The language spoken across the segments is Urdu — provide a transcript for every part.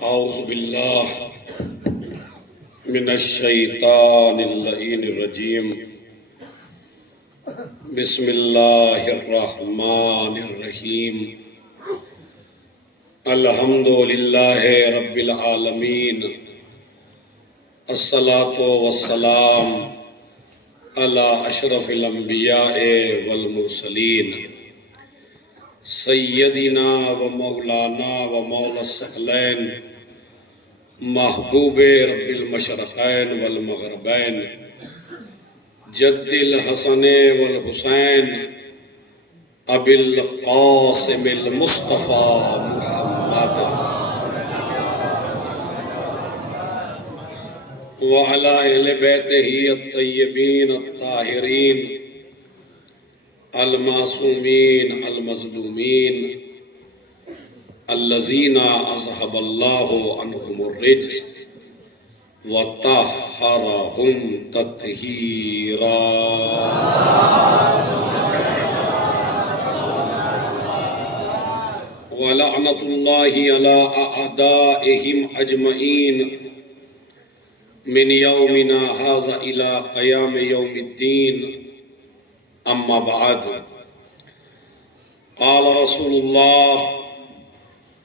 اعوذ باللہ من الشیطان اللعین الرجیم بسم اللہ الرحمن الرحیم الحمدللہ رب العالمین الصلاة والسلام علی اشرف الانبیاء والمرسلین سیدنا و مولانا و مولا الثقلین محبوب رب المشرقین والمغربین جد الحسن والحسین ابی القاسم المصطفى محمد وعلى اہل بیتہ الطیبین الطاہرین المعصومین المظلومین الذین اذھب اللہ عنہم الرجس وطہرہم تطہیرا ولعنۃ اللہ علی اعدائہم اجمعین من یومنا ھذا الی قیام یوم الدین اما بعد قال رسول اللہ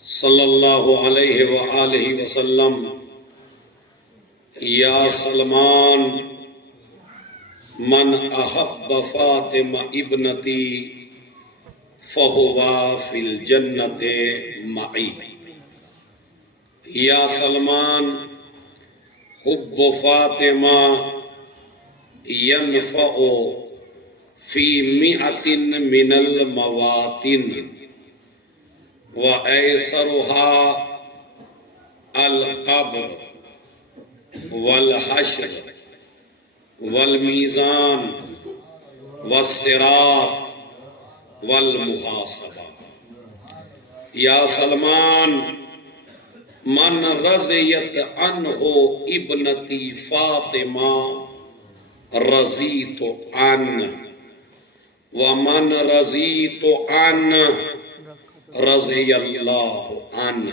صلی اللہ علیہ وآلہ وسلم یا سلمان من احب فاطمہ ابنتی فہو فی الجنت معی یا سلمان حب فاطمہ ینفع فی مئۃ من المواطن وَأَيْسَرُهَا الْقَبْرُ وَالْحَشْرُ وَالْمِيزَانُ وَالصِّرَاطُ وَالْمُحَاسَبَةُ یا سلمان من رضیت عنہ ابنتی فاطمہ رضیت عنہ ومن رضیت عنہ رضی اللہ عنہ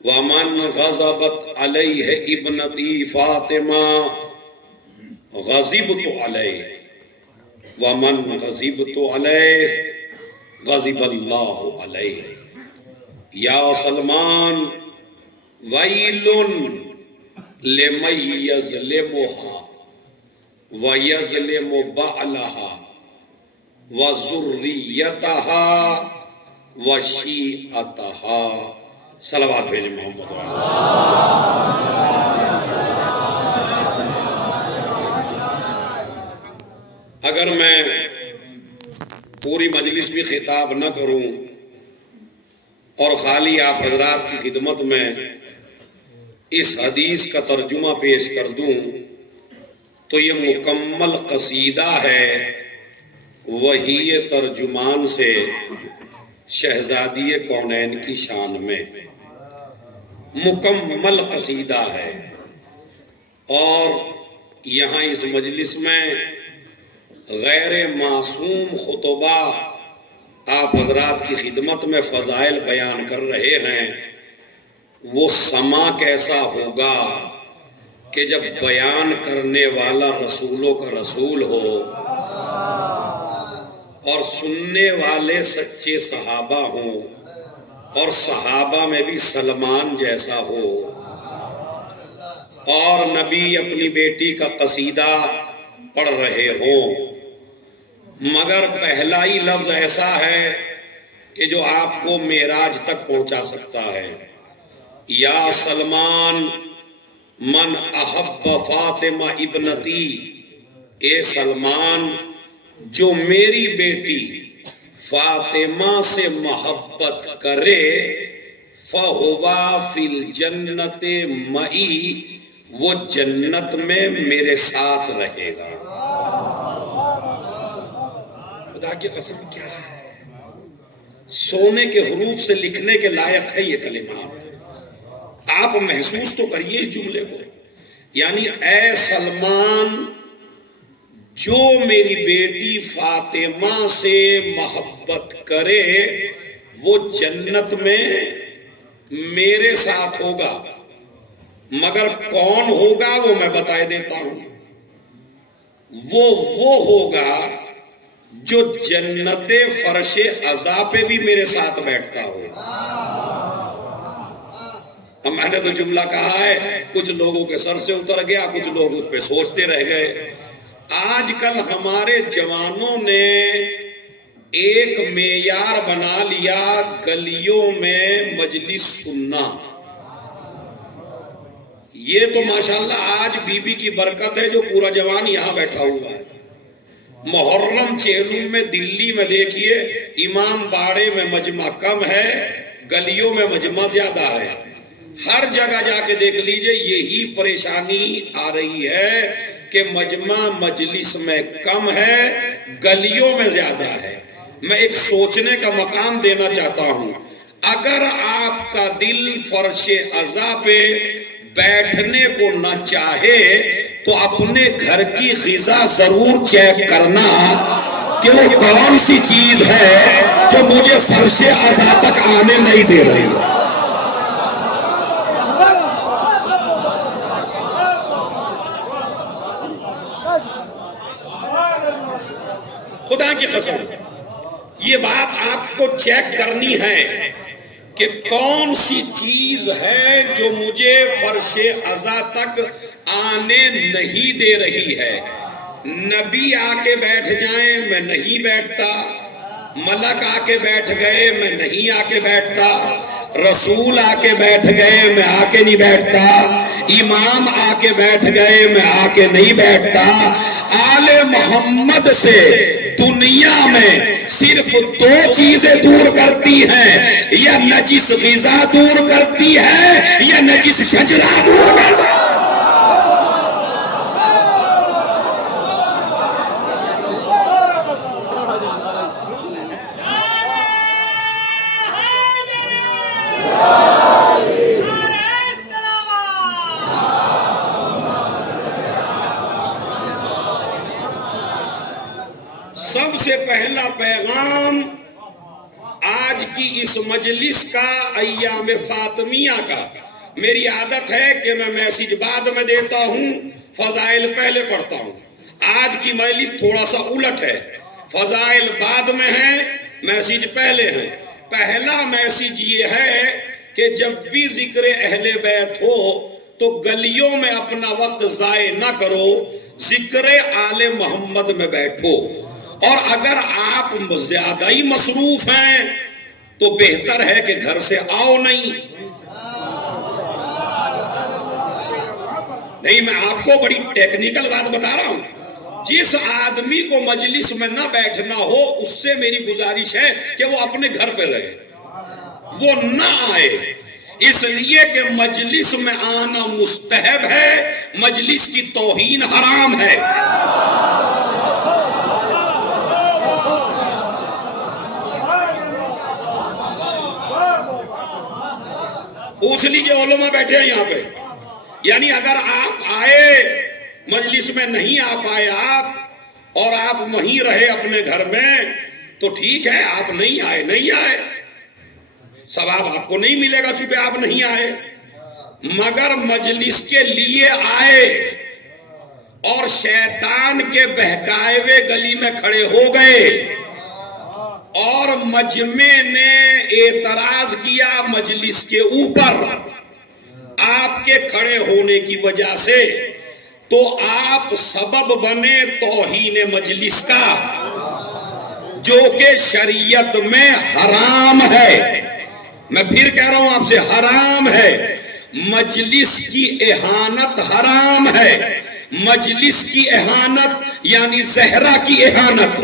ومن غضبت علیہ ابنتی فاطمہ غضبت علیہ ومن غضبت علیہ غضب اللہ علیہ یا سلمان ویل لمن یظلمها ویظلم بعلها وذریتها وشیعتها صلوات بھیجیں محمد اگر میں پوری مجلس بھی خطاب نہ کروں اور خالی آپ حضرات کی خدمت میں اس حدیث کا ترجمہ پیش کر دوں تو یہ مکمل قصیدہ ہے وہی ترجمان سے شہزادی کونین کی شان میں مکمل قصیدہ ہے اور یہاں اس مجلس میں غیر معصوم خطبہ آپ حضرات کی خدمت میں فضائل بیان کر رہے ہیں وہ سما کیسا ہوگا کہ جب بیان کرنے والا رسولوں کا رسول ہو اور سننے والے سچے صحابہ ہوں اور صحابہ میں بھی سلمان جیسا ہو اور نبی اپنی بیٹی کا قصیدہ پڑھ رہے ہوں مگر پہلا ہی لفظ ایسا ہے کہ جو آپ کو معراج تک پہنچا سکتا ہے یا سلمان من احب فاطمہ ابنتی اے سلمان جو میری بیٹی فاطمہ سے محبت کرے فَهُوَ فِي الْجَنَّةِ مَعِي وہ جنت میں میرے ساتھ رہے گا خدا کی قسم کیا ہے سونے کے حروف سے لکھنے کے لائق ہے یہ کلمات آپ محسوس تو کریے اس جملے کو یعنی اے سلمان جو میری بیٹی فاطمہ سے محبت کرے وہ جنت میں میرے ساتھ ہوگا، مگر کون ہوگا وہ میں بتا دیتا ہوں۔ وہ ہوگا جو جنت فرش عزا پہ بھی میرے ساتھ بیٹھتا ہو۔ اب میں نے تو جملہ کہا ہے، کچھ لوگوں کے سر سے اتر گیا، کچھ لوگ اس پہ سوچتے رہ گئے۔ آج کل ہمارے جوانوں نے ایک معیار بنا لیا گلیوں میں مجلس سننا۔ یہ تو ماشاءاللہ آج بی بی کی برکت ہے جو پورا جوان یہاں بیٹھا ہوا ہے۔ محرم چہلم میں دلی میں دیکھیے، امام باڑے میں مجمع کم ہے، گلیوں میں مجمع زیادہ ہے۔ ہر جگہ جا کے دیکھ لیجئے یہی پریشانی آ رہی ہے کہ مجمع مجلس میں کم ہے، گلیوں میں زیادہ ہے۔ میں ایک سوچنے کا مقام دینا چاہتا ہوں، اگر آپ کا دل فرش عزا پہ بیٹھنے کو نہ چاہے تو اپنے گھر کی غذا ضرور چیک کرنا کہ وہ کون سی چیز ہے جو مجھے فرش عزا تک آنے نہیں دے رہی ہے۔ خدا کی قسم یہ بات آپ کو چیک کرنی ہے کہ کون سی چیز ہے جو مجھے فرش عزا تک آنے نہیں دے رہی ہے۔ نبی آ کے بیٹھ جائیں میں نہیں بیٹھتا، ملک آ کے بیٹھ گئے میں نہیں آ کے بیٹھتا، رسول آ کے بیٹھ گئے میں آ کے نہیں بیٹھتا، امام آ کے بیٹھ گئے میں آ کے نہیں بیٹھتا۔ آل محمد سے دنیا میں صرف دو چیزیں دور کرتی ہیں، یا نجس غذا دور کرتی ہے یا نجس شجرہ دور کرتی ہے۔ سب سے پہلا پیغام آج کی اس مجلس کا، ایام فاطمیہ کا، میری عادت ہے کہ میں میسیج بعد میں دیتا ہوں، فضائل پہلے پڑھتا ہوں۔ آج کی مجلس تھوڑا سا الٹ ہے، فضائل بعد میں ہیں، میسیج پہلے ہیں۔ پہلا میسیج یہ ہے کہ جب بھی ذکر اہل بیت ہو تو گلیوں میں اپنا وقت ضائع نہ کرو، ذکر آل محمد میں بیٹھو۔ اور اگر آپ زیادہ ہی مصروف ہیں تو بہتر ہے کہ گھر سے آؤ نہیں۔ میں آپ کو بڑی ٹیکنیکل بات بتا رہا ہوں۔ جس آدمی کو مجلس میں نہ بیٹھنا ہو اس سے میری گزارش ہے کہ وہ اپنے گھر پہ رہے، وہ نہ آئے، اس لیے کہ مجلس میں آنا مستحب ہے، مجلس کی توہین حرام ہے۔ پوچھ لیجئے علماء بیٹھے ہیں یہاں پہ، یعنی اگر آپ آئے مجلس میں نہیں آ پائے آپ اور آپ وہیں رہے اپنے گھر میں تو ٹھیک ہے، آپ نہیں آئے، ثواب آپ کو نہیں ملے گا چونکہ آپ نہیں آئے۔ مگر مجلس کے لیے آئے اور شیطان کے بہکائے ہوئے گلی میں کھڑے ہو گئے اور مجمع نے اعتراض کیا مجلس کے اوپر آپ کے کھڑے ہونے کی وجہ سے، تو آپ سبب بنے توہین مجلس کا، جو کہ شریعت میں حرام ہے۔ میں پھر کہہ رہا ہوں آپ سے، حرام ہے۔ مجلس کی اہانت حرام ہے، مجلس کی اہانت یعنی زہرا کی اہانت۔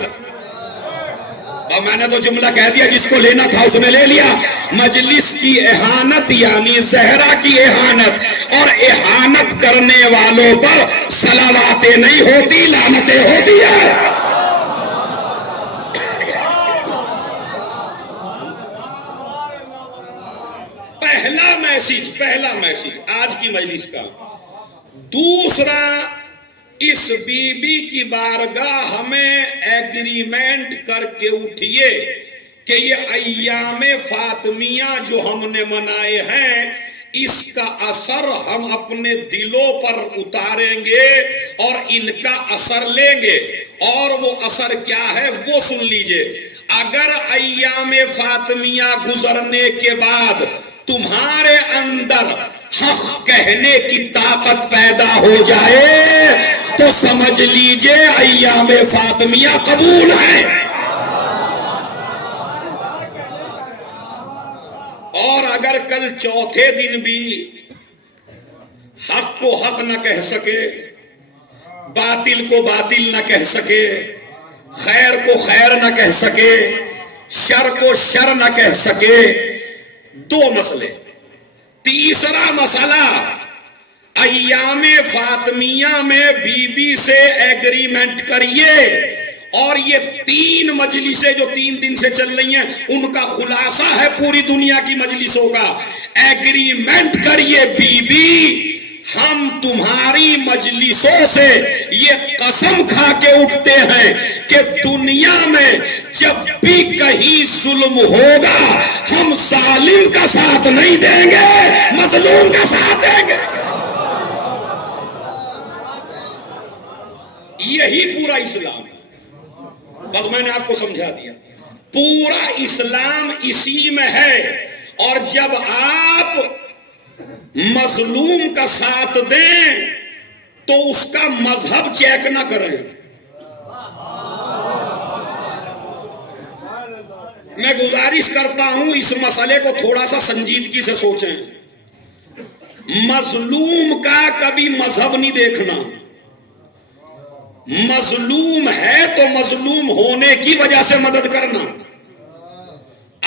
اور میں نے تو جملہ کہہ دیا، جس کو لینا تھا اس نے لے لیا۔ مجلس کی اہانت یعنی زہرا کی اہانت، اور اہانت کرنے والوں پر صلواتیں نہیں ہوتی، لعنتیں ہوتی ہیں۔ پہلا میسیج آج کی مجلس کا۔ دوسرا، اس بی بی کی بارگاہ ہمیں ایگریمنٹ کر کے اٹھئے کہ یہ ایام فاطمیہ جو ہم نے منائے ہیں اس کا اثر ہم اپنے دلوں پر اتاریں گے اور ان کا اثر لیں گے. اور وہ اثر کیا ہے وہ سن لیجئے. اگر ایام فاطمیہ گزرنے کے بعد تمہارے اندر حق کہنے کی طاقت پیدا ہو جائے تو سمجھ لیجئے ایام فاطمیہ قبول ہے. اور اگر کل چوتھے دن بھی حق کو حق نہ کہہ سکے، باطل کو باطل نہ کہہ سکے، خیر کو خیر نہ کہہ سکے، شر کو شر نہ کہہ سکے، دو مسئلے. تیسرا مسئلہ، ایام فاطمیہ میں بی بی سے ایگریمنٹ کریے. اور یہ 3 مجلسیں جو 3 دن سے چل رہی ہیں ان کا خلاصہ ہے پوری دنیا کی مجلسوں کا. ایگریمنٹ کریے بی بی، ہم تمہاری مجلسوں سے یہ قسم کھا کے اٹھتے ہیں کہ دنیا میں جب بھی کہیں ظلم ہوگا ہم ظالم کا ساتھ نہیں دیں گے، مظلوم کا ساتھ دیں گے. یہی پورا اسلام ہے. بس میں نے آپ کو سمجھا دیا، پورا اسلام اسی میں ہے. اور جب آپ مظلوم کا ساتھ دیں تو اس کا مذہب چیک نہ کریں. میں گزارش کرتا ہوں اس مسئلے کو تھوڑا سا سنجیدگی سے سوچیں. مظلوم کا کبھی مذہب نہیں دیکھنا. مظلوم ہے تو مظلوم ہونے کی وجہ سے مدد کرنا.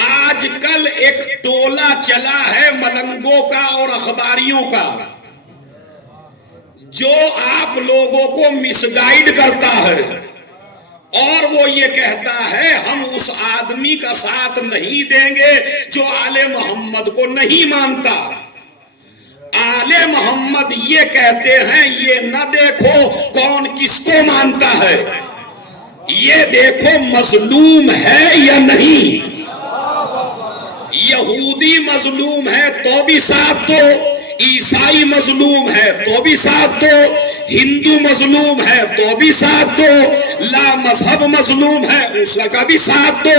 آج کل ایک ٹولہ چلا ہے ملنگوں کا اور اخباریوں کا جو آپ لوگوں کو مس گائیڈ کرتا ہے اور وہ یہ کہتا ہے ہم اس آدمی کا ساتھ نہیں دیں گے جو آل محمد کو نہیں مانتا. آل محمد یہ کہتے ہیں یہ نہ دیکھو کون کس کو مانتا ہے، یہ دیکھو مظلوم ہے یا نہیں. یہودی مظلوم ہے تو بھی ساتھ دو، عیسائی مظلوم ہے تو بھی ساتھ دو، ہندو مظلوم ہے تو بھی ساتھ دو، لا مذہب مظلوم ہے اس کا بھی ساتھ دو.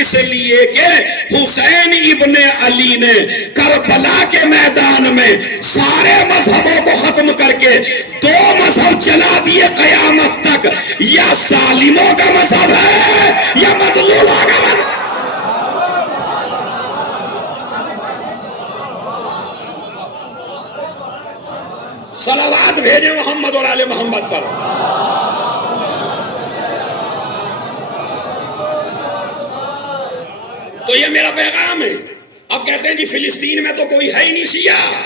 اس لیے کہ حسین ابن علی نے کربلا کے میدان میں سارے مذہبوں کو ختم کر کے 2 مذہب چلا دیے قیامت تک. یا ظالموں کا مذہب ہے یا مظلوموں کا مذہب. صلوات بھیجے محمد اور آل محمد پر. تو یہ میرا پیغام ہے. اب کہتے ہیں جی فلسطین میں تو کوئی ہے ہی نہیں شیعہ،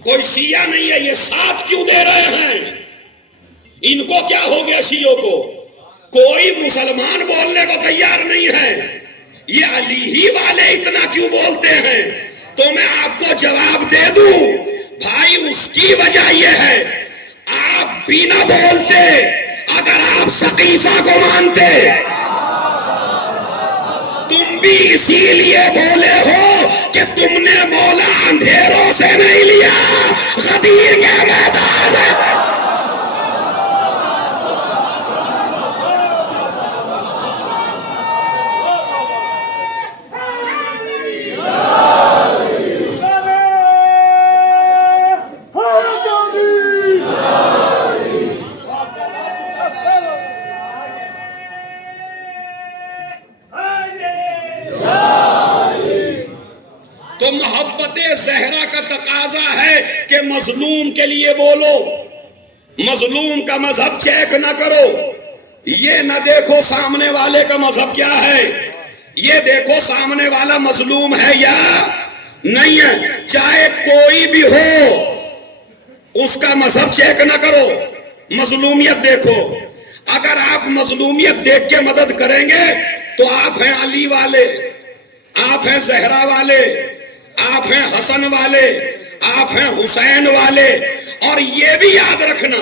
کوئی شیعہ نہیں ہے، یہ ساتھ کیوں دے رہے ہیں؟ ان کو کیا ہو گیا شیعوں کو؟ کوئی مسلمان بولنے کو تیار نہیں ہے. یہ علی ہی والے اتنا کیوں بولتے ہیں؟ تو میں آپ کو جواب دے دوں بھائی، اس کی وجہ یہ ہے آپ بھی نہ بولتے اگر آپ سقیفہ کو مانتے. تم بھی اسی لیے بولے ہو کہ تم نے مولا اندھیروں سے نہیں لیا، غدیر کے میدان سے. تو محبت زہرا کا تقاضا ہے کہ مظلوم کے لیے بولو، مظلوم کا مذہب چیک نہ کرو. یہ نہ دیکھو سامنے والے کا مذہب کیا ہے، یہ دیکھو سامنے والا مظلوم ہے یا نہیں ہے. چاہے کوئی بھی ہو اس کا مذہب چیک نہ کرو، مظلومیت دیکھو. اگر آپ مظلومیت دیکھ کے مدد کریں گے تو آپ ہیں علی والے، آپ ہیں زہرا والے، آپ ہیں حسن والے، آپ ہیں حسین والے. اور یہ بھی یاد رکھنا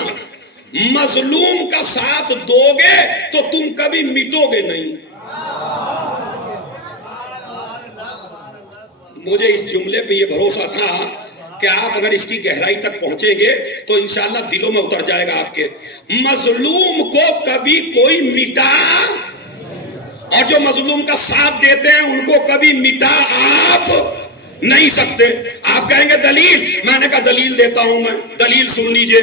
مظلوم کا ساتھ دو گے تو تم کبھی مٹو گے نہیں. مجھے اس جملے پہ یہ بھروسہ تھا کہ آپ اگر اس کی گہرائی تک پہنچیں گے تو انشاءاللہ دلوں میں اتر جائے گا آپ کے. مظلوم کو کبھی کوئی مٹا اور جو مظلوم کا ساتھ دیتے ہیں ان کو کبھی مٹا آپ نہیں سکتے. آپ کہیں گے دلیل، میں نے کہا دلیل دیتا ہوں میں، دلیل سن لیجئے.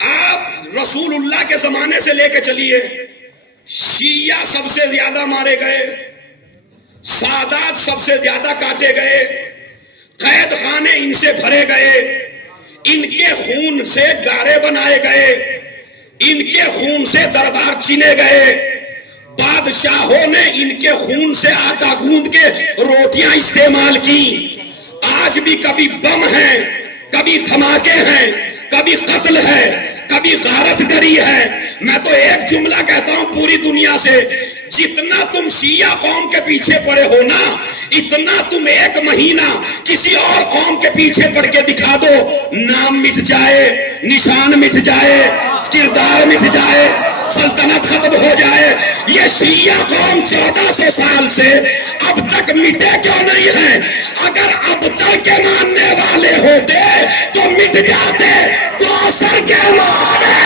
آپ رسول اللہ کے زمانے سے لے کے چلیے، شیعہ سب سے زیادہ مارے گئے، سادات سب سے زیادہ کاٹے گئے، قید خانے ان سے بھرے گئے، ان کے خون سے گارے بنائے گئے، ان کے خون سے دربار چینے گئے، بادشاہوں نے ان کے خون سے آٹا گوندھ کے روٹیاں استعمال کی. آج بھی کبھی بم ہیں، کبھی دھماکے ہیں، کبھی قتل ہے، کبھی غارت گری ہے. میں تو ایک جملہ کہتا ہوں پوری دنیا سے، جتنا تم شیعہ قوم کے پیچھے پڑے ہو نا، اتنا تم ایک مہینہ کسی اور قوم کے پیچھے پڑ کے دکھا دو، نام مٹ جائے، نشان مٹ جائے، کردار مٹ جائے، سلطنت ختم ہو جائے. یہ شیعہ قوم 1400 سال سے اب تک مٹے کیوں نہیں ہیں؟ اگر اب تک کے ماننے والے ہوتے تو مٹ جاتے. کوثر کے مانے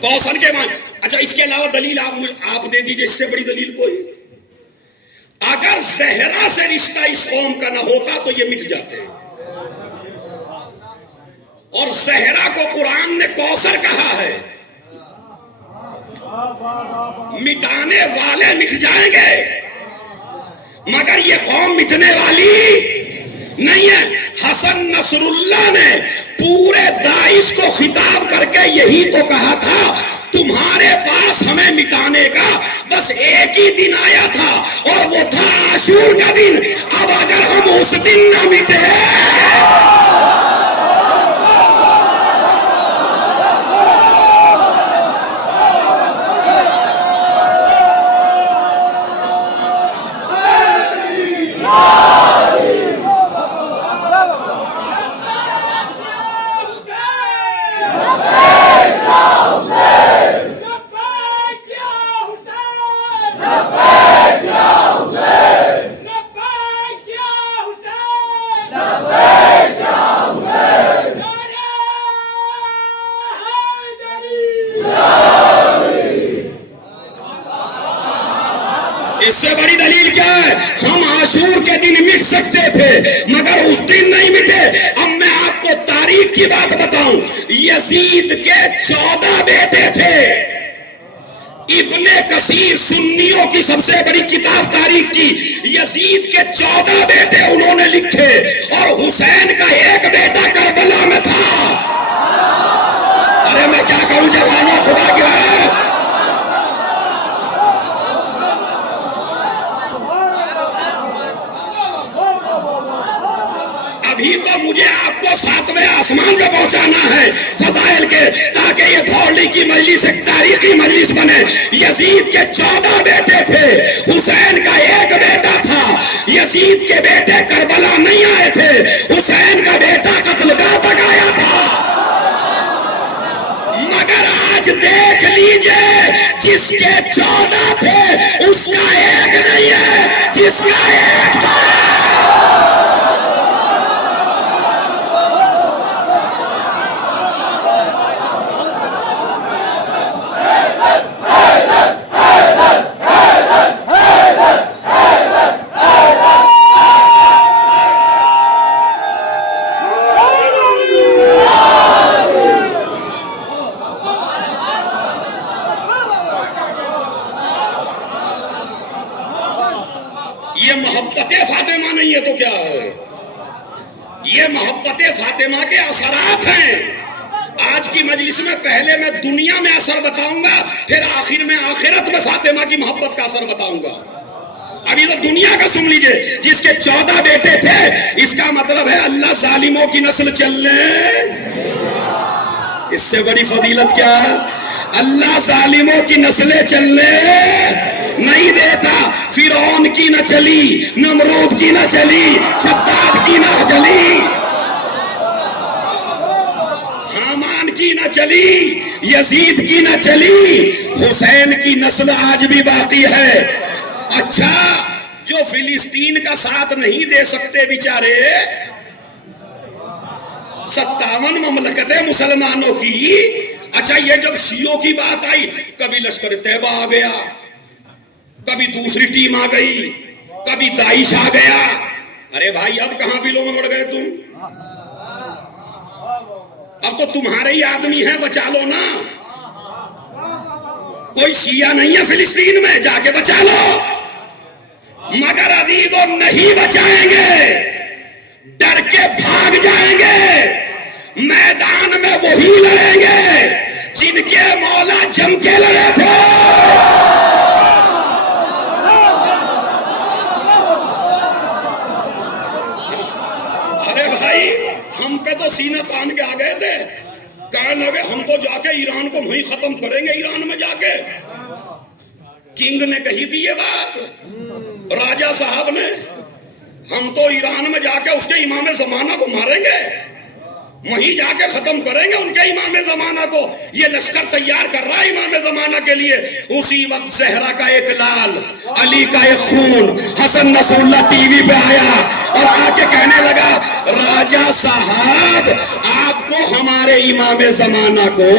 کوثر کے مان. اچھا اس کے علاوہ دلیل آپ دے دیجئے، اس سے بڑی دلیل کوئی؟ اگر زہرا سے رشتہ اس قوم کا نہ ہوتا تو یہ مٹ جاتے ہیں. اور زہرا کو قرآن نے کوثر کہا ہے. مٹانے والے مٹ جائیں گے مگر یہ قوم مٹنے والی نہیں ہے. حسن نصر اللہ نے پورے داعش کو خطاب کر کے یہی تو کہا تھا، تمہارے پاس ہمیں مٹانے کا بس ایک ہی دن آیا تھا اور وہ تھا عاشور کا دن. اب اگر ہم اس دن نہ مٹے اس سے بڑی دلیل کیا ہے؟ ہم عاشور کے دن مٹ سکتے تھے مگر اس دن نہیں مٹے. اب میں آپ کو تاریخ کی بات بتاؤں، یزید کے 14 بیٹے تھے. ابن کثیر سنیوں کی سب سے بڑی کتاب تاریخ کی، یزید کے 14 بیٹے انہوں نے لکھے اور حسین کا ایک بیٹا کربلا میں تھا. ارے میں کیا کہوں جوانوں، خدا کیا ہے. ابھی تو مجھے آپ کو 7ویں آسمان پہ پہنچانا ہے فضائل کے، تاکہ یہ دھولی کی مجلس ایک تاریخی مجلس بنے. یزید کے 14 بیٹے تھے، حسین کا ایک بیٹا تھا. یزید کے بیٹے کربلا نہیں آئے تھے، حسین کا بیٹا قتلگاہ تک آیا تھا. مگر آج دیکھ لیجئے، جس کے 14 تھے اس کا ایک نہیں ہے، جس کا ایک تھا. یہ محبت فاطمہ نہیں ہے تو کیا ہے؟ یہ محبت فاطمہ کے اثرات ہیں. آج کی مجلس میں پہلے میں دنیا میں اثر بتاؤں گا، پھر آخر میں آخرت میں فاطمہ کی محبت کا اثر بتاؤں گا۔ ابھی تو دنیا کا سن لیجئے، جس کے 14 بیٹے تھے، اس کا مطلب ہے اللہ ظالموں کی نسل چلنے، اس سے بڑی فضیلت کیا ہے؟ اللہ ظالموں کی نسلیں چلنے نہیں دیتا۔ فرعون کی نہ چلی، نمرود کی نہ چلی، شداد کی نہ چلی، حامان کی نہ چلی، یزید کی نہ چلی، حسین کی نسل آج بھی باقی ہے۔ اچھا، جو فلسطین کا ساتھ نہیں دے سکتے بیچارے، 57 مملکتیں مسلمانوں کی، اچھا یہ جب شیعوں کی بات آئی، کبھی لشکر طیبہ آ گیا، کبھی دوسری ٹیم آ گئی، کبھی داعش آ گیا۔ ارے بھائی اب کہاں بلوں میں مڑ گئے تم؟ اب تو تمہارے ہی آدمی ہیں، بچا لو نا۔ کوئی شیعہ نہیں ہے فلسطین میں، جا کے بچا لو۔ مگر ابھی تو نہیں بچائیں گے، ڈر کے بھاگ جائیں گے۔ میدان میں وہی لڑیں گے جن کے مولا جم کے لڑے تھے۔ ارے بھائی ہم پہ تو سینہ تان کے آ گئے تھے، کہنے لگے ہم تو جا کے ایران کو وہیں ختم کریں گے۔ ایران میں جا کے کنگ نے کہی تھی یہ بات، راجہ صاحب نے، ہم تو ایران میں جا کے اس کے امام زمانہ کو ماریں گے، وہیں جا کے ختم کریں گے ان کے امام زمانہ کو۔ یہ لشکر تیار کر رہا ہے امام زمانہ کے لیے۔ اسی وقت زہرا کا ایک لال، علی کا ایک خون، حسن نصر اللہ ٹی وی پہ آیا اور آ کے کہنے لگا، راجہ صاحب آپ کو ہمارے امام زمانہ کو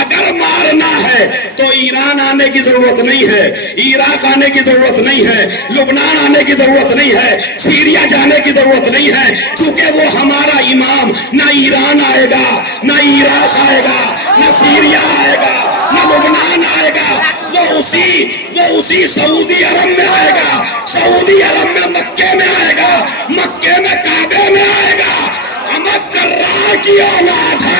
اگر مارنا ہے تو ایران آنے کی ضرورت نہیں ہے، عراق آنے کی ضرورت نہیں ہے، لبنان آنے کی ضرورت نہیں ہے، سیریا جانے کی ضرورت نہیں ہے، کیونکہ وہ ہمارا امام نہ ایران آئے گا، نہ عراق آئے گا، نہ سیریا آئے گا، نہ لبنان آئے گا، وہ اسی سعودی عرب میں آئے گا، سعودی عرب میں مکے میں آئے گا، مکے میں کعبے میں آئے گا۔ ہم کرار کی اولاد ہے۔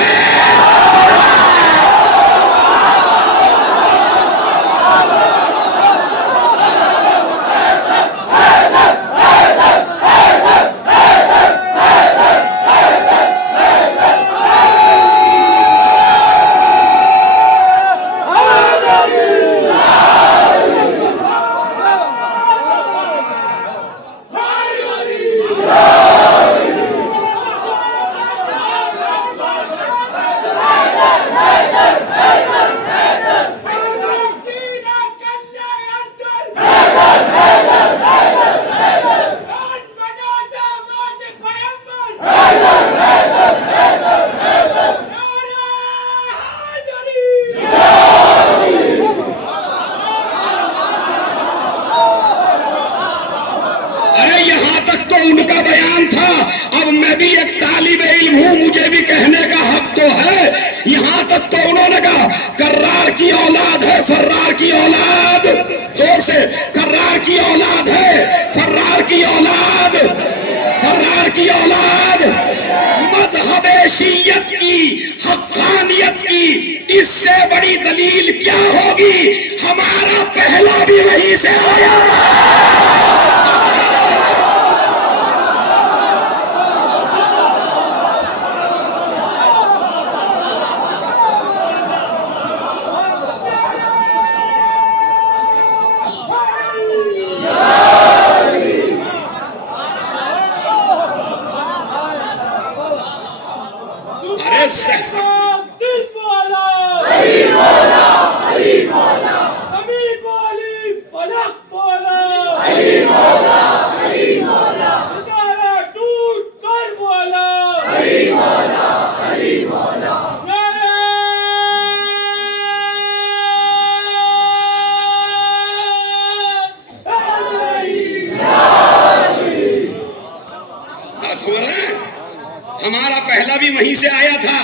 ہمارا پہلا بھی وہیں سے آیا تھا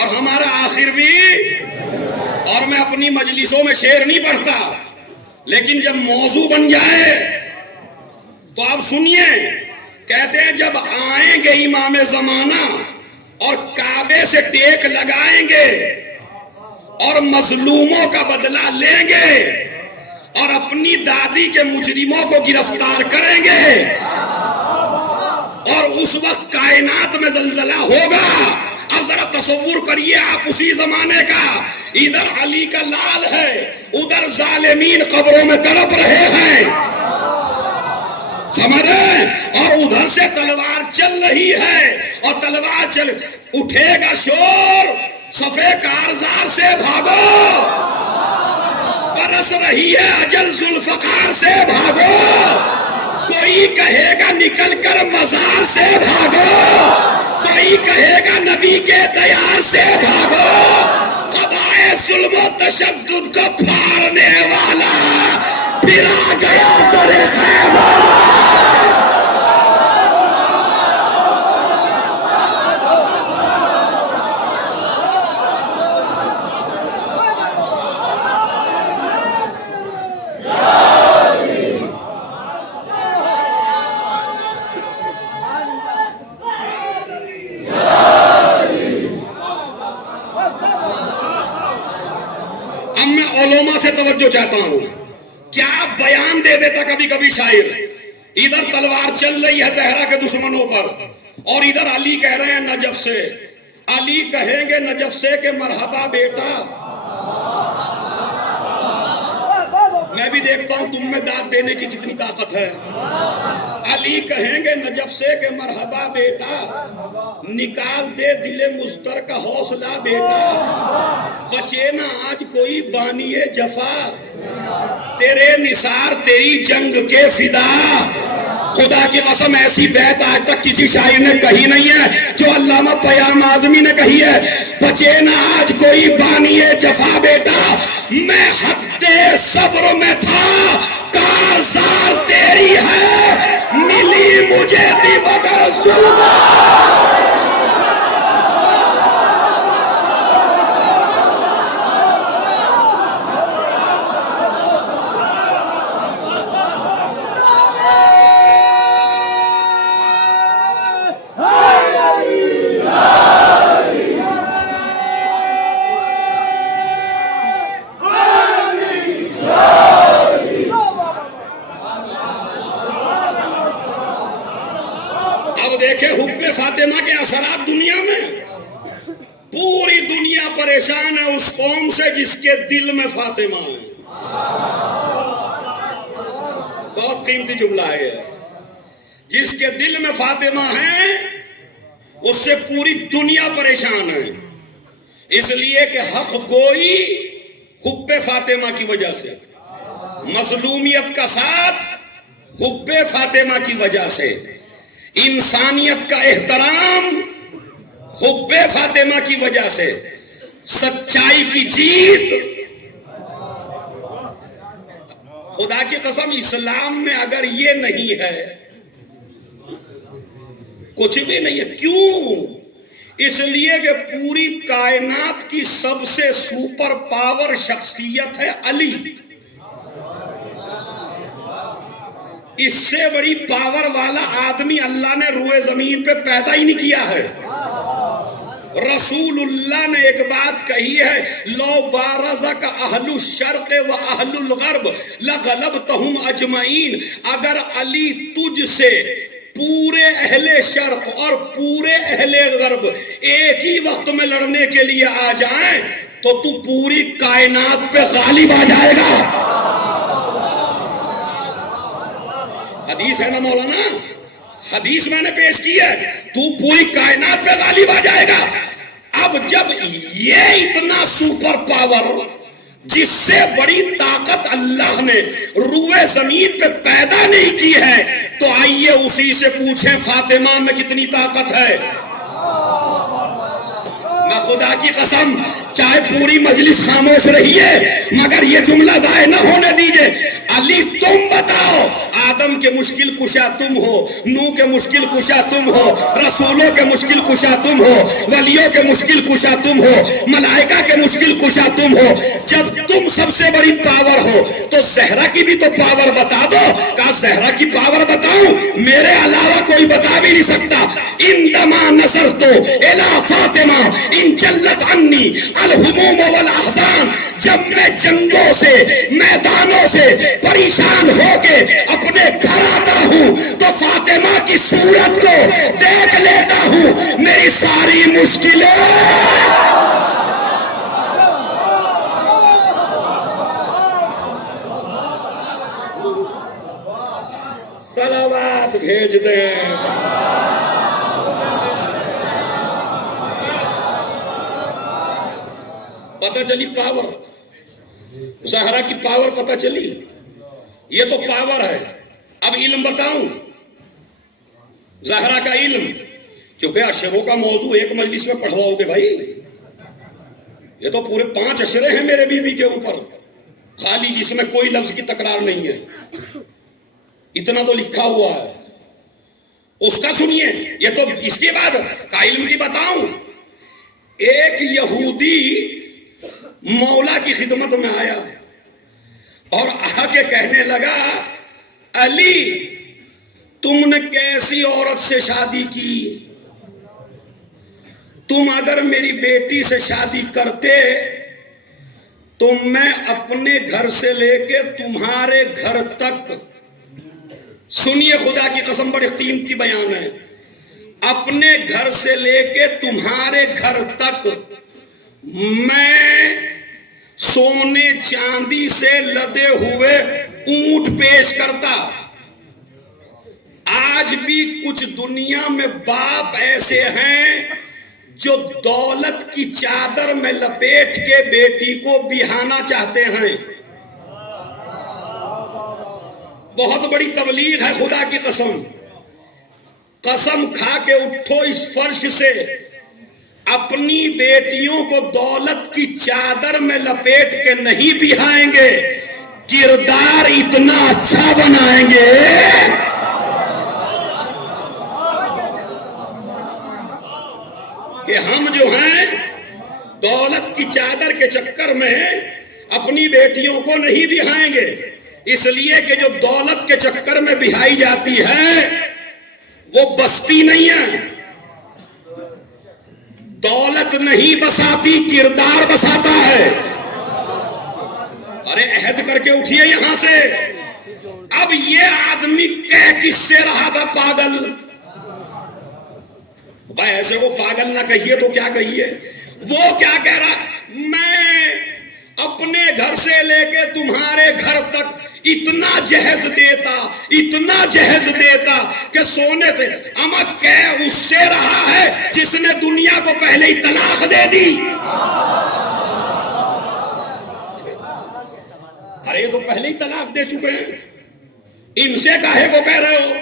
اور ہمارا آخر بھی۔ اور میں اپنی مجلسوں میں شعر نہیں پڑھتا، لیکن جب موضوع بن جائے تو آپ سنیے، کہتے ہیں جب آئیں گے امام زمانہ اور کعبے سے ٹیک لگائیں گے اور مظلوموں کا بدلہ لیں گے اور اپنی دادی کے مجرموں کو گرفتار کریں گے، اور اس وقت کائنات میں زلزلہ ہوگا۔ اب ذرا تصور کریے آپ اسی زمانے کا، ادھر علی کا لال ہے، ادھر ظالمین قبروں میں تڑپ رہے ہیں، سمجھ رہے، اور ادھر سے تلوار چل رہی ہے، اور تلوار چل اٹھے گا شور، صفے کارزار سے بھاگو، برس رہی ہے اجل ذوالفقار سے بھاگو، کوئی کہے گا نکل کر مزار سے بھاگو، کوئی کہے گا نبی کے دیار سے بھاگو، قبائے ظلم و تشدد کو پھاڑنے والا پھر آ گیا در خیمہ۔ اب میں علماء سے توجہ چاہتا ہوں، کیا بیان دے دیتا کبھی کبھی شاعر، ادھر تلوار چل رہی ہے زہرا کے دشمنوں پر، اور ادھر علی کہہ رہے ہیں نجف سے، علی کہیں گے نجف سے کہ مرحبا بیٹا، میں بھی دیکھتا ہوں تم میں داد دینے کی کتنی طاقت ہے، علی کہیں گے نجف سے کہ مرحبا بیٹا، نکال دے دل مضطر کا حوصلہ بیٹا، بچے نہ آج کوئی بانی جفا، تیرے نثار تیری جنگ کے فدا۔ خدا کی قسم ایسی بیت آج تک کسی شاعر نے کہی نہیں ہے جو علامہ پیام اعظمی نے کہی ہے، بچے نہ آج کوئی بانی جفا بیٹا، میں حد صبر میں تھا کارزار تیری ہے، ملی مجھے دی مگر ظلم۔ اب دیکھیں حب فاطمہ کے اثرات دنیا میں، پوری دنیا پریشان ہے اس قوم سے جس کے دل میں فاطمہ ہے۔ بہت قیمتی جملہ ہے یہ، جس کے دل میں فاطمہ ہے اس سے پوری دنیا پریشان ہے، اس لیے کہ حق گوئی حب فاطمہ کی وجہ سے، مظلومیت کا ساتھ حب فاطمہ کی وجہ سے، انسانیت کا احترام حب فاطمہ کی وجہ سے، سچائی کی جیت۔ خدا کی قسم اسلام میں اگر یہ نہیں ہے کچھ بھی نہیں ہے۔ کیوں؟ اس لیے کہ پوری کائنات کی سب سے سپر پاور شخصیت ہے علی، اس سے بڑی پاور والا آدمی اللہ نے روئے زمین پہ پیدا ہی نہیں کیا ہے۔ رسول اللہ نے ایک بات کہی ہے، لو بارزک اہل الشرق و اہل الغرب لغلبتہم اجمعین، اگر علی تجھ سے پورے اہل شرق اور پورے اہل غرب ایک ہی وقت میں لڑنے کے لیے آ جائیں تو تو پوری کائنات پہ غالب آ جائے گا۔ حدیث ہے نا مولانا، حدیث میں نے پیش کی ہے، تو پوری کائنات پہ غالب آ جائے گا۔ اب جب یہ اتنا سپر پاور، جس سے بڑی طاقت اللہ نے روئے زمین پہ پیدا نہیں کی ہے، تو آئیے اسی سے پوچھیں فاطمہ میں کتنی طاقت ہے۔ میں خدا کی قسم چاہے پوری مجلس خاموش رہیے مگر یہ جملہ ضائع نہ ہونے دیجئے، علی تم بتاؤ آدم کے مشکل کشا تم ہو، نوح کے مشکل کشا تم ہو، رسولوں کے مشکل کشا تم ہو، ولیوں کے مشکل کشا تم ہو، ملائکہ کے مشکل کشا تم ہو۔ جب تم سب سے بڑی پاور ہو تو زہرا کی بھی تو پاور بتا دو۔ کہا زہرا کی پاور بتاؤں؟ میرے علاوہ کوئی بتا بھی نہیں سکتا۔ اندما نظرت الی فاطمہ ان جلت عنی الہموم والاحزان، جب میں جنگوں سے میدانوں سے پریشان ہو کے اپنے گھر آتا ہوں تو فاطمہ کی صورت کو دیکھ لیتا ہوں، میری ساری مشکلیں صلوات بھیج دیں۔ پتہ چلی پاور، زہرا کی پاور پتہ چلی۔ یہ تو پاور ہے۔ اب علم بتاؤں، زہرا کا علم، کیونکہ اشروں کا موضوع ایک مجلس میں پڑھواؤ گے بھائی، یہ تو پورے 5 اشرے ہیں میرے بی بی کے اوپر، خالی جس میں کوئی لفظ کی تکرار نہیں ہے، اتنا تو لکھا ہوا ہے، اس کا سنیے۔ یہ تو اس کے بعد کا علم کی بتاؤں، ایک یہودی مولا کی خدمت میں آیا اور آ کے کہنے لگا، علی تم نے کیسی عورت سے شادی کی؟ تم اگر میری بیٹی سے شادی کرتے تو میں اپنے گھر سے لے کے تمہارے گھر تک، سنیے خدا کی قسم بڑی قیمتی بیان ہے، اپنے گھر سے لے کے تمہارے گھر تک میں سونے چاندی سے لدے ہوئے اونٹ پیش کرتا۔ آج بھی کچھ دنیا میں باپ ایسے ہیں جو دولت کی چادر میں لپیٹ کے بیٹی کو بہانا چاہتے ہیں۔ بہت بڑی تبلیغ ہے خدا کی قسم، قسم کھا کے اٹھو اس فرش سے، اپنی بیٹیوں کو دولت کی چادر میں لپیٹ کے نہیں بہائیں گے، کردار اتنا اچھا بنائیں گے کہ ہم جو ہیں دولت کی چادر کے چکر میں اپنی بیٹیوں کو نہیں بہائیں گے، اس لیے کہ جو دولت کے چکر میں بہائی جاتی ہے وہ بستی نہیں ہے، دولت نہیں بساتی، کردار بساتا ہے۔ ارے عہد کر کے اٹھیے یہاں سے۔ اب یہ آدمی کہہ کس سے رہا تھا پاگل؟ بھائی ایسے کو پاگل نہ کہیے تو کیا کہیے؟ وہ کیا کہہ رہا؟ میں اپنے گھر سے لے کے تمہارے گھر تک اتنا جہیز دیتا، اتنا جہیز دیتا کہ سونے سے، اما کہہ اس سے رہا ہے جس نے دنیا کو پہلے ہی طلاق دے دی۔ ارے تو پہلے ہی طلاق دے چکے ہیں، ان سے کاہے کو کہہ رہے ہو؟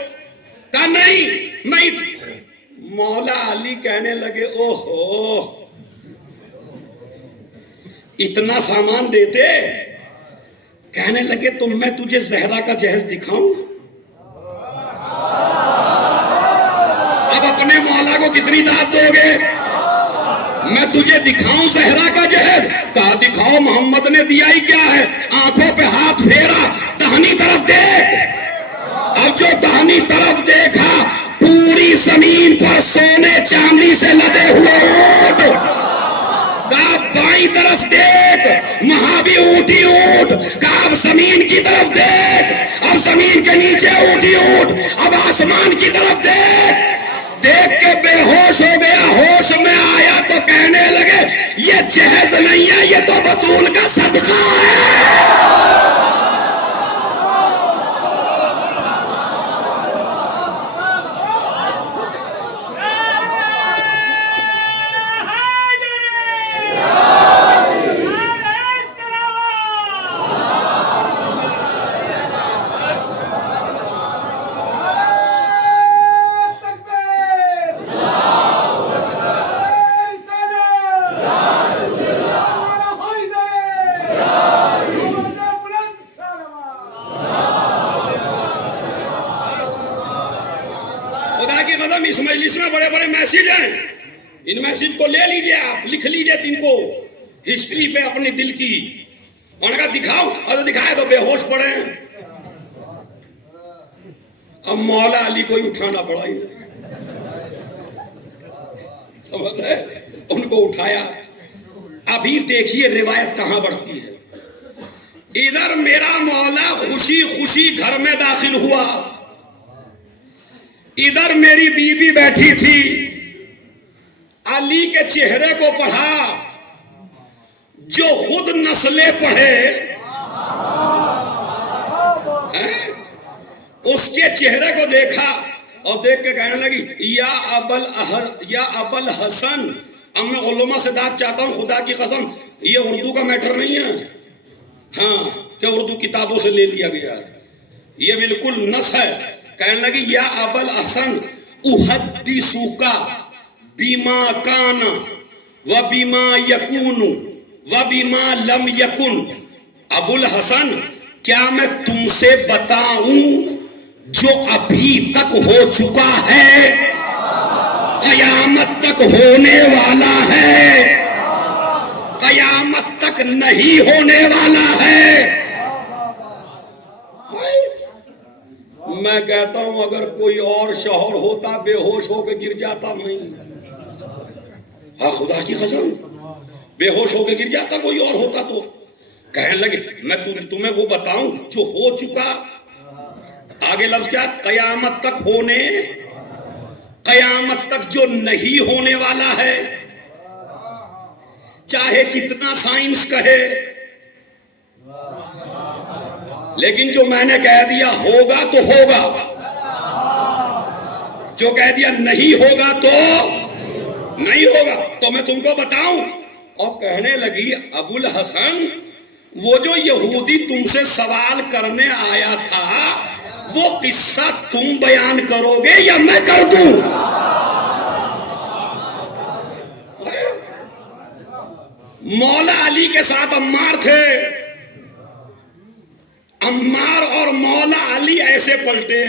کہا نہیں میں، مولا علی کہنے لگے اوہو اتنا سامان دیتے، کہنے لگے تو میں تجھے زہرا کا جہیز دکھاؤں؟ اب اپنے مولا کو کتنی داد دو گے؟ میں تجھے دکھاؤں زہرا کا جہیز؟ کہا دکھاؤ، محمد نے دیا ہی کیا ہے؟ آنکھوں پہ ہاتھ پھیرا، دہنی طرف دیکھ۔ اب جو دہنی طرف دیکھا پوری زمین پر سونے چاندی سے لدے ہوئے اونٹ۔ کہا بائیں طرف دیکھ، وہاں بھی اونٹی اونٹ۔ کہا اب زمین کی طرف دیکھ، اب زمین کے نیچے اونٹی اونٹ۔ اب آسمان کی طرف دیکھ، دیکھ کے بے ہوش ہو گیا۔ ہوش میں آیا تو کہنے لگے یہ جہیز نہیں ہے، یہ تو بطول کا صدقہ ہے۔ معلوم اس مجلس میں بڑے بڑے میسج ہیں، ان میسج کو لے لیجئے، آپ لکھ لیجئے ان کو ہسٹری پہ اپنے دل کی. انہوں نے کہا دکھاؤ، اور دکھائے تو بے ہوش پڑے ہیں. اب مولا علی کو ہی اٹھانا پڑا ہی نہیں، سمجھ رہے، ان کو اٹھایا. ابھی دیکھیے روایت کہاں بڑھتی ہے. ادھر میرا مولا خوشی خوشی گھر میں داخل ہوا، ادھر میری بیوی بیٹھی تھی، علی کے چہرے کو پڑھا. جو خود نسلیں پڑھے اس کے چہرے کو دیکھا اور دیکھ کے کہنے لگی یا ابل حسن. اب میں علماء سے داد چاہتا ہوں، خدا کی قسم یہ اردو کا میٹر نہیں ہے، ہاں کہ اردو کتابوں سے لے لیا گیا ہے، یہ بالکل نص ہے. کہنے لگی یا ابل حسن احدثک بما کان و بما یکون و بما لم یکن. ابو الحسن کیا میں تم سے بتاؤں جو ابھی تک ہو چکا ہے، قیامت تک ہونے والا ہے، قیامت تک نہیں ہونے والا ہے. میں کہتا ہوں اگر کوئی اور شوہر ہوتا بے ہوش ہو کے گر جاتا میں، ہاں خدا کی قسم بے ہوش ہو کے گر جاتا کوئی اور ہوتا تو. کہنے لگے میں تمہیں وہ بتاؤں جو ہو چکا. آگے لفظ کیا؟ قیامت تک ہونے، قیامت تک جو نہیں ہونے والا ہے. چاہے جتنا سائنس کہے، لیکن جو میں نے کہہ دیا ہوگا تو ہوگا، جو کہہ دیا نہیں ہوگا تو نہیں ہوگا. تو میں تم کو بتاؤں. اور کہنے لگی ابو الحسن وہ جو یہودی تم سے سوال کرنے آیا تھا وہ قصہ تم بیان کرو گے یا میں کر دوں؟ مولا علی کے ساتھ عمار تھے، عمار اور مولا علی ایسے پلٹے،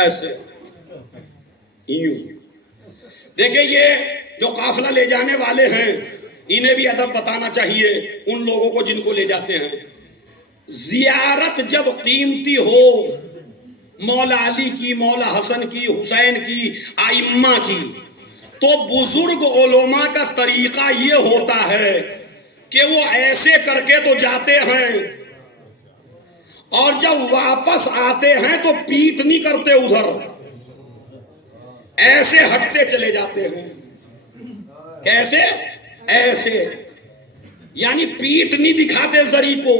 ایسے یوں. دیکھیں یہ جو قافلہ لے جانے والے ہیں انہیں بھی ادب بتانا چاہیے ان لوگوں کو جن کو لے جاتے ہیں. زیارت جب قیمتی ہو، مولا علی کی، مولا حسن کی، حسین کی، ائمہ کی، تو بزرگ علماء کا طریقہ یہ ہوتا ہے کہ وہ ایسے کر کے تو جاتے ہیں اور جب واپس آتے ہیں تو پیٹ نہیں کرتے، ادھر ایسے ہٹتے چلے جاتے ہیں. کیسے؟ ایسے، یعنی پیٹ نہیں دکھاتے زری کو.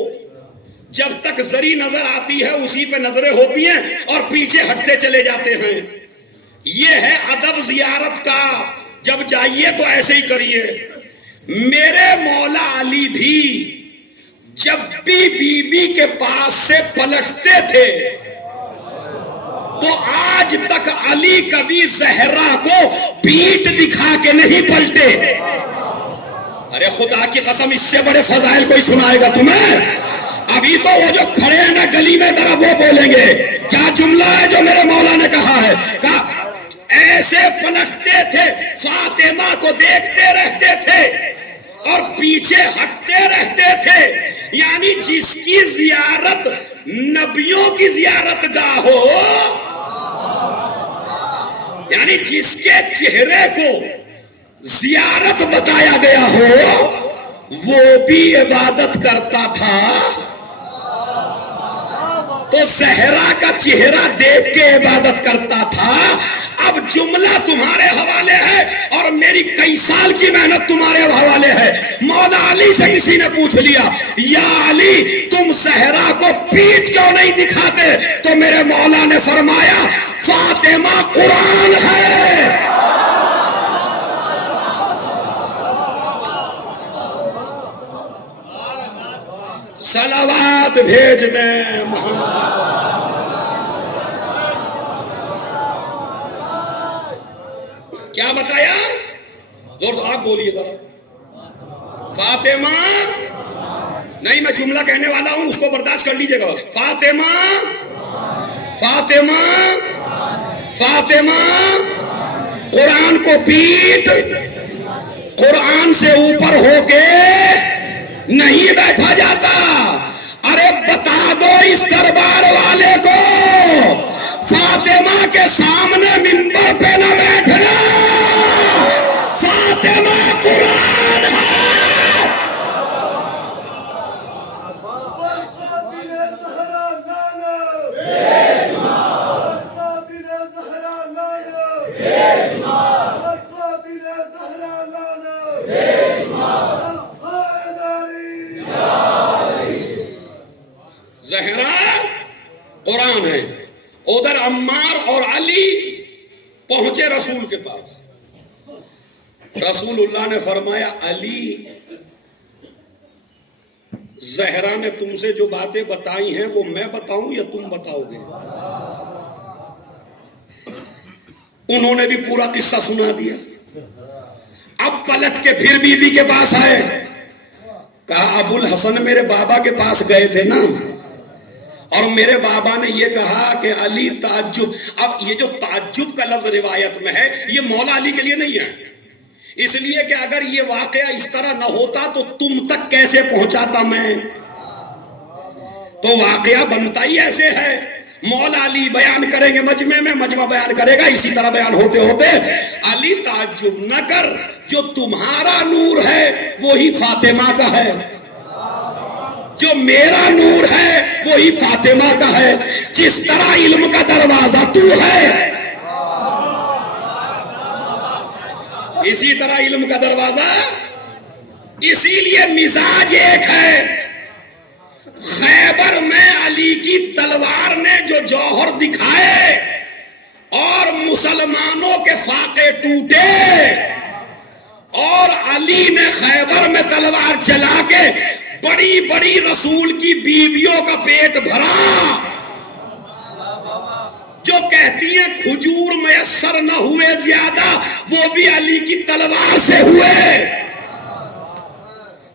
جب تک زری نظر آتی ہے اسی پہ نظریں ہوتی ہیں اور پیچھے ہٹتے چلے جاتے ہیں. یہ ہے ادب زیارت کا. جب جائیے تو ایسے ہی کریے. میرے مولا علی بھی جب بھی بی بی کے پاس سے پلٹتے تھے تو آج تک علی کبھی زہرا کو پیٹ دکھا کے نہیں پلٹے. ارے خدا کی قسم اس سے بڑے فضائل کوئی سنائے گا تمہیں؟ ابھی تو وہ جو کھڑے ہیں نا گلی میں ذرا وہ بولیں گے کیا جملہ ہے جو میرے مولا نے کہا ہے. کہا ایسے پلٹتے تھے، فاطمہ کو دیکھتے رہتے تھے اور پیچھے ہٹتے رہتے تھے. یعنی جس کی زیارت نبیوں کی زیارت گاہ ہو، یعنی جس کے چہرے کو زیارت بتایا گیا ہو وہ بھی عبادت کرتا تھا. تو زہرا کا چہرہ دیکھ کے عبادت کرتا تھا. اب جملہ تمہارے حوالے ہے اور میری کئی سال کی محنت تمہارے حوالے ہے. مولا علی سے کسی نے پوچھ لیا یا علی تم زہرا کو پیٹ کیوں نہیں دکھاتے؟ تو میرے مولا نے فرمایا فاطمہ قرآن ہے. صلوات بھیج دیں محمد. کیا بتایا؟ زور سے آپ بولیے ذرا. فاطمہ نہیں، میں جملہ کہنے والا ہوں اس کو برداشت کر لیجئے گا. فاطمہ، فاطمہ، فاطمہ قرآن کو پیٹ، قرآن سے اوپر ہو کے نہیں بیٹھا جاتا۔ ارے بتا دو اس دربار والے کو فاطمہ کے سامنے منبر پہ نہ بیٹھنا، فاطمہ قرآن ہے۔ زہرا قرآن ہے۔ ادھر عمار اور علی پہنچے رسول کے پاس، رسول اللہ نے فرمایا علی، زہرا نے تم سے جو باتیں بتائی ہیں وہ میں بتاؤں یا تم بتاؤ گے؟ انہوں نے بھی پورا قصہ سنا دیا۔ اب پلٹ کے پھر بی بی کے پاس آئے، کہا ابو الحسن میرے بابا کے پاس گئے تھے نا، اور میرے بابا نے یہ کہا کہ علی تعجب۔ اب یہ جو تعجب کا لفظ روایت میں ہے یہ مولا علی کے لیے نہیں ہے، اس لیے کہ اگر یہ واقعہ اس طرح نہ ہوتا تو تم تک کیسے پہنچاتا میں؟ تو واقعہ بنتا ہی ایسے ہے۔ مولا علی بیان کریں گے مجمع میں، مجمع بیان کرے گا، اسی طرح بیان ہوتے ہوتے علی تعجب نہ کر، جو تمہارا نور ہے وہی فاطمہ کا ہے، جو میرا نور ہے وہی فاطمہ کا ہے۔ جس طرح علم کا دروازہ تو ہے، اسی طرح علم کا دروازہ، اسی لیے مزاج ایک ہے۔ خیبر میں علی کی تلوار نے جو جوہر دکھائے اور مسلمانوں کے فاقے ٹوٹے، اور علی نے خیبر میں تلوار چلا کے بڑی بڑی رسول کی بیویوں کا پیٹ بھرا، جو کہتی ہیں کھجور میسر نہ ہوئے زیادہ، وہ بھی علی کی تلوار سے ہوئے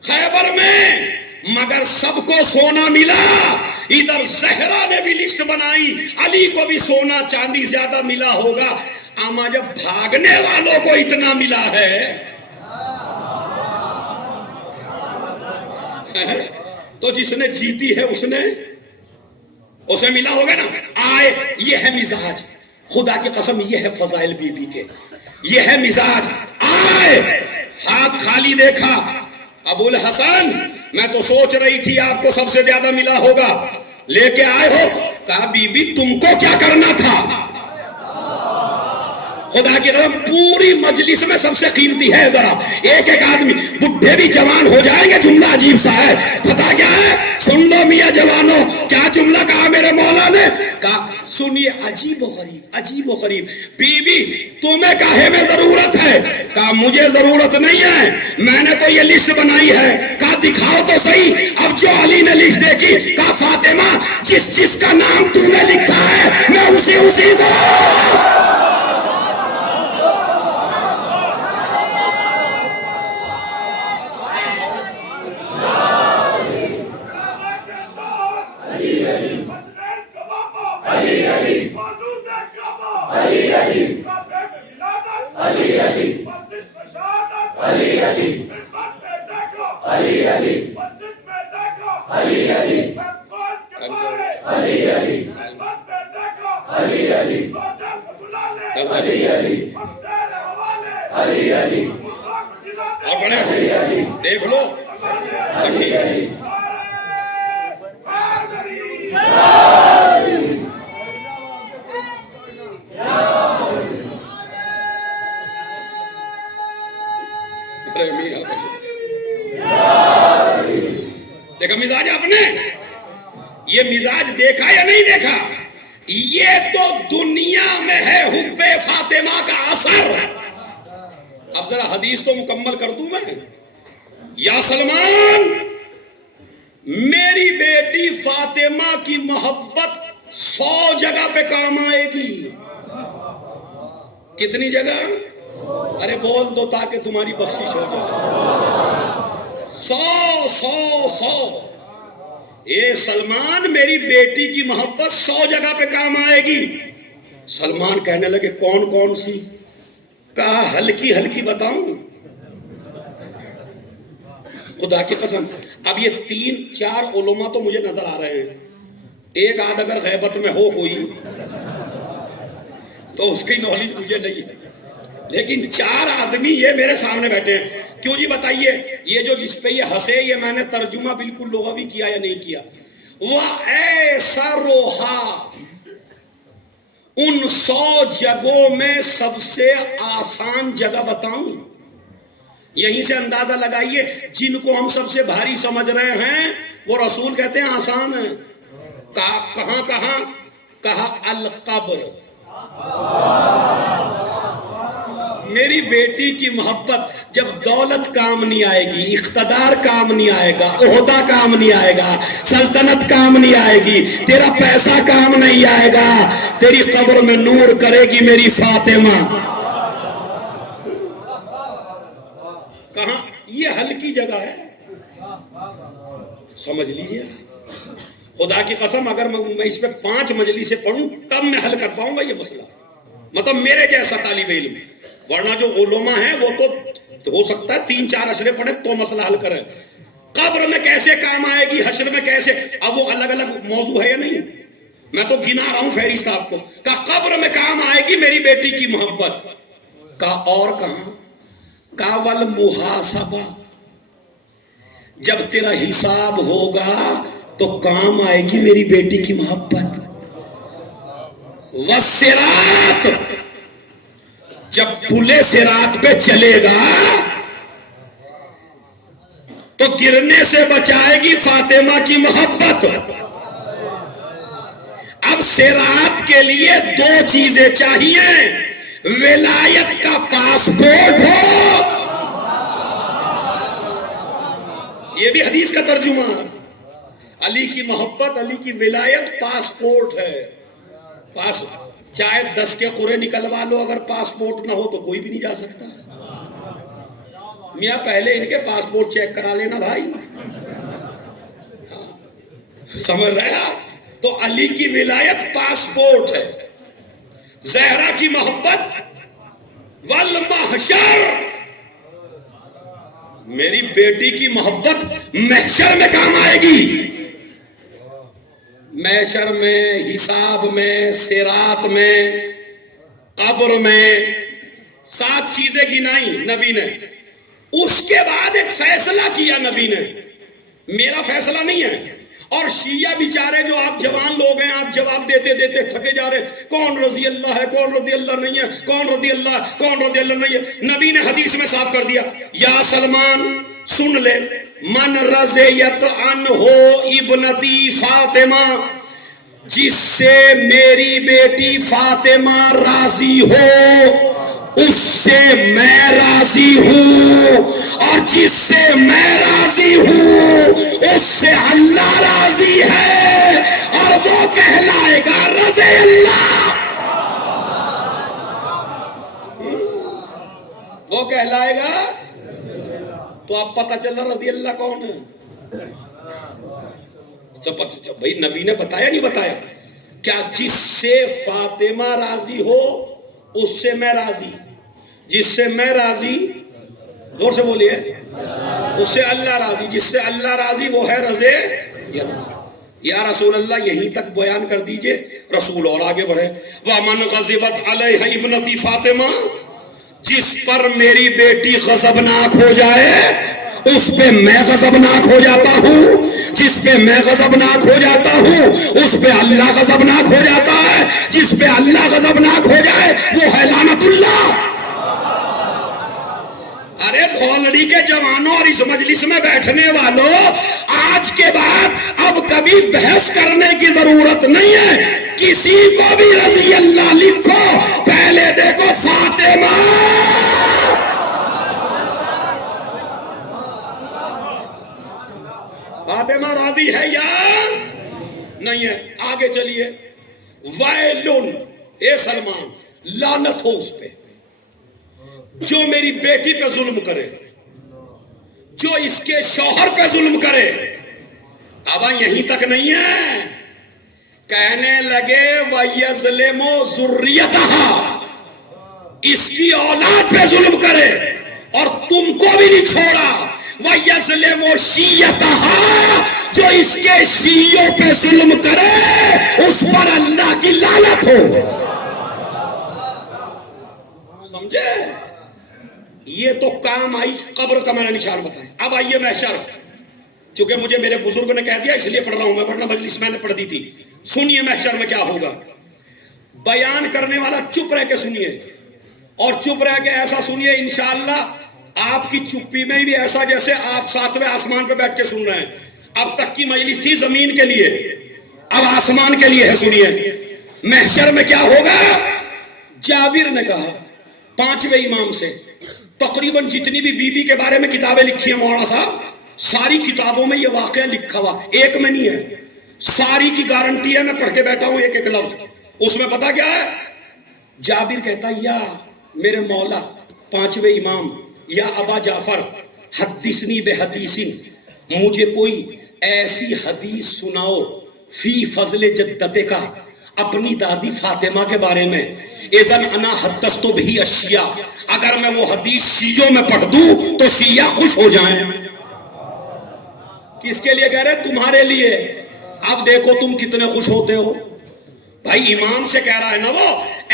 خیبر میں، مگر سب کو سونا ملا۔ ادھر زہرا نے بھی لسٹ بنائی، علی کو بھی سونا چاندی زیادہ ملا ہوگا، اما جب بھاگنے والوں کو اتنا ملا ہے تو جس نے جیتی ہے اسے ملا ہوگا نا۔ آئے، یہ ہے مزاج، خدا کی قسم یہ ہے فضائل بی بی کے، یہ ہے مزاج۔ آئے، ہاتھ خالی دیکھا، ابو الحسن میں تو سوچ رہی تھی آپ کو سب سے زیادہ ملا ہوگا، لے کے آئے ہو؟ کہا بی بی تم کو کیا کرنا تھا؟ خدا کی قسم پوری مجلس میں سب سے قیمتی ہے ذرا ایک ایک آدمی، بڈھے بھی جوان ہو جائیں گے، جملہ عجیب سا ہے، پتا کیا ہے؟ سن لو میاں جوانوں، کیا جملہ کہا میرے مولا نے؟ کہا سنیے، عجیب و غریب، عجیب و غریب، بی بی تمہیں کاہے میں ضرورت ہے؟ کہا مجھے ضرورت نہیں ہے، میں نے تو یہ لسٹ بنائی ہے۔ کہا دکھاؤ تو صحیح۔ اب جو علی نے لسٹ دیکھی، کہا فاطمہ جس کا نام تم نے لکھا ہے میں اسی کو دیکھ لو۔ دیکھا مزاج آپ نے؟ یہ مزاج دیکھا یا نہیں دیکھا؟ یہ تو دنیا میں ہے حب فاطمہ کا اثر۔ اب ذرا حدیث تو مکمل کر دوں میں۔ یا سلمان، میری بیٹی فاطمہ کی محبت 100 جگہ پہ کام آئے گی۔ کتنی جگہ؟ ارے بول دو تاکہ تمہاری بخشش ہو جائے۔ 100 اے سلمان، میری بیٹی کی محبت 100 جگہ پہ کام آئے گی۔ سلمان کہنے لگے کون کون سی؟ کہا ہلکی ہلکی بتاؤں؟ خدا کی قسم اب یہ 3-4 علماء تو مجھے نظر آ رہے ہیں، ایک آدھ اگر غیبت میں ہو کوئی تو اس کی نالج مجھے نہیں ہے، لیکن 4 آدمی یہ میرے سامنے بیٹھے ہیں۔ کیوں جی بتائیے؟ یہ جو جس پہ یہ ہنسے، یہ میں نے ترجمہ بالکل لغوی کیا یا نہیں کیا؟ وہ ایسا روحا ان 100 جگہوں میں سب سے آسان جگہ بتاؤں؟ یہیں سے اندازہ لگائیے جن کو ہم سب سے بھاری سمجھ رہے ہیں وہ رسول کہتے ہیں آسان ہے۔ کہاں کہاں؟ کہا القبر۔ میری بیٹی کی محبت، جب دولت کام نہیں آئے گی، اقتدار کام نہیں آئے گا، عہدہ کام نہیں آئے گا، سلطنت کام نہیں آئے گی، تیرا پیسہ کام نہیں آئے گا، تیری قبر میں نور کرے گی میری فاطمہ۔ کہاں؟ یہ ہلکی جگہ ہے، سمجھ لیجیے۔ خدا کی قسم اگر میں اس پہ 5 مجلسیں پڑھوں تب میں حل کر پاؤں گا یہ مسئلہ، مطلب میرے جیسا طالب علم، ورنہ جو علماء ہیں وہ تو ہو سکتا ہے 3-4 اشرے پڑھیں تو مسئلہ حل کریں۔ قبر میں کیسے کام آئے گی، حشر میں کیسے، اب وہ الگ الگ موضوع ہے یا نہیں؟ میں تو گنا رہا ہوں فہرست آپ کو۔ کہا قبر میں کام آئے گی میری بیٹی کی محبت۔ کہا اور کہاں؟ کہا والمحاسبہ، جب تیرا حساب ہوگا تو کام آئے گی میری بیٹی کی محبت۔ والصراط، جب پلے صراط پہ چلے گا تو گرنے سے بچائے گی فاطمہ کی محبت۔ اب صراط کے لیے 2 چیزیں چاہیے، ولایت کا پاسپورٹ ہو، یہ بھی حدیث کا ترجمہ، علی کی محبت، علی کی ولایت پاسپورٹ ہے۔ چاہے 10 کے قرے نکلوا لو، اگر پاسپورٹ نہ ہو تو کوئی بھی نہیں جا سکتا۔ میاں پہلے ان کے پاسپورٹ چیک کرا لینا بھائی، سمجھ رہے آپ؟ تو علی کی ولایت پاسپورٹ ہے، زہرا کی محبت والمحشر، میری بیٹی کی محبت محشر میں کام آئے گی، محشر میں، حساب میں، صراط میں، قبر میں، 7 چیزیں گنائی نبی نے۔ اس کے بعد ایک فیصلہ کیا نبی نے، میرا فیصلہ نہیں ہے۔ اور شیعہ بیچارے جو آپ جوان لوگ ہیں، آپ جواب دیتے دیتے تھکے جا رہے، کون رضی اللہ ہے، کون رضی اللہ نہیں ہے، کون رضی اللہ ہے، کون رضی اللہ نہیں ہے۔ نبی نے حدیث میں صاف کر دیا، یا سلمان سن لے، من رضیت عنہ ابنتی فاطمہ، جس سے میری بیٹی فاطمہ راضی ہو اس سے میں راضی ہوں، اور جس سے میں راضی ہوں اس سے اللہ راضی ہے، اور وہ کہلائے گا رضی اللہ، وہ کہلائے گا۔ تو اب پتہ چل رہا رضی اللہ کون ہے؟ بھائی نبی نے بتایا نہیں بتایا؟ کیا جس سے فاطمہ راضی ہو اس سے میں راضی، جس سے میں راضی، زور سے بولیے، اس سے اللہ راضی، جس سے اللہ راضی وہ ہے رضی اللہ۔ یا رسول اللہ یہیں تک بیان کر دیجئے، رسول اور آگے بڑھے، وَمَنْ غَضِبَتْ عَلَيْهَا ابْنَتِي فاطمہ، جس پر میری بیٹی غضبناک ہو جائے اس پہ میں غضبناک ہو جاتا ہوں، جس پہ میں غضبناک ہو جاتا ہوں اس پہ اللہ غضبناک ہو جاتا ہے، جس پہ اللہ غضبناک ہو جائے وہ ہے لعنت اللہ۔ ارے دھولڑی کے جوانوں اور اس مجلس میں بیٹھنے والوں، آج کے بعد اب کبھی بحث کرنے کی ضرورت نہیں ہے، کسی کو بھی رضی اللہ لکھو، پہلے دیکھو فاطمہ، فاطمہ راضی ہے یا نہیں ہے؟ آگے چلیے، ویلن، اے سلمان لعنت ہو اس پہ جو میری بیٹی پہ ظلم کرے، جو اس کے شوہر پہ ظلم کرے۔ اب یہیں تک نہیں ہے، کہنے لگے وَيَظْلِمُ ذُرِّيَّتَهَا، اس کی اولاد پہ ظلم کرے اور تم کو بھی نہیں چھوڑا، وَيَظْلِمُ شِيَّتَهَا، جو اس کے شیعوں پہ ظلم کرے اس پر اللہ کی لعنت ہو۔ سمجھے؟ یہ تو کام آئی قبر کا میں نے نشان بتایا۔ اب آئیے محشر، چونکہ مجھے میرے بزرگ نے کہہ دیا اس لیے پڑھ رہا ہوں میں، ورنہ مجلس میں نے پڑھ دی تھی۔ سنیے محشر میں کیا ہوگا، بیان کرنے والا چپ رہ کے سنیے، اور چپ رہ کے ایسا سنیے انشاءاللہ آپ کی چپی میں بھی ایسا جیسے آپ ساتویں آسمان پہ بیٹھ کے سن رہے ہیں۔ اب تک کی مجلس تھی زمین کے لیے، اب آسمان کے لیے ہے۔ سنیے محشر میں کیا ہوگا۔ جابر نے کہا 5ویں امام سے، تقریباً جتنی بھی بی بی کے بارے میں کتابیں لکھی ہیں مولانا صاحب، ساری کتابوں میں یہ واقعہ لکھا ہوا، ایک میں نہیں ہے، ساری کی گارنٹی ہے، میں پڑھ کے بیٹھا ہوں ایک ایک لفظ۔ اس میں پتا کیا ہے، جابر کہتا یا میرے مولا 5ویں امام، یا ابا جعفر حدثنی بحدیثن، مجھے کوئی ایسی حدیث سناؤ فی فضل جدتے کا، اپنی دادی فاطمہ کے بارے میں، اذن انا حدثت بہی اشیاء، اگر میں وہ حدیث شیعوں میں پڑھ دوں تو شیعہ خوش ہو جائیں۔ کس کے لیے کہہ رہے؟ تمہارے لیے۔ اب دیکھو تم کتنے خوش ہوتے ہو۔ بھائی امام سے کہہ رہا ہے نا وہ،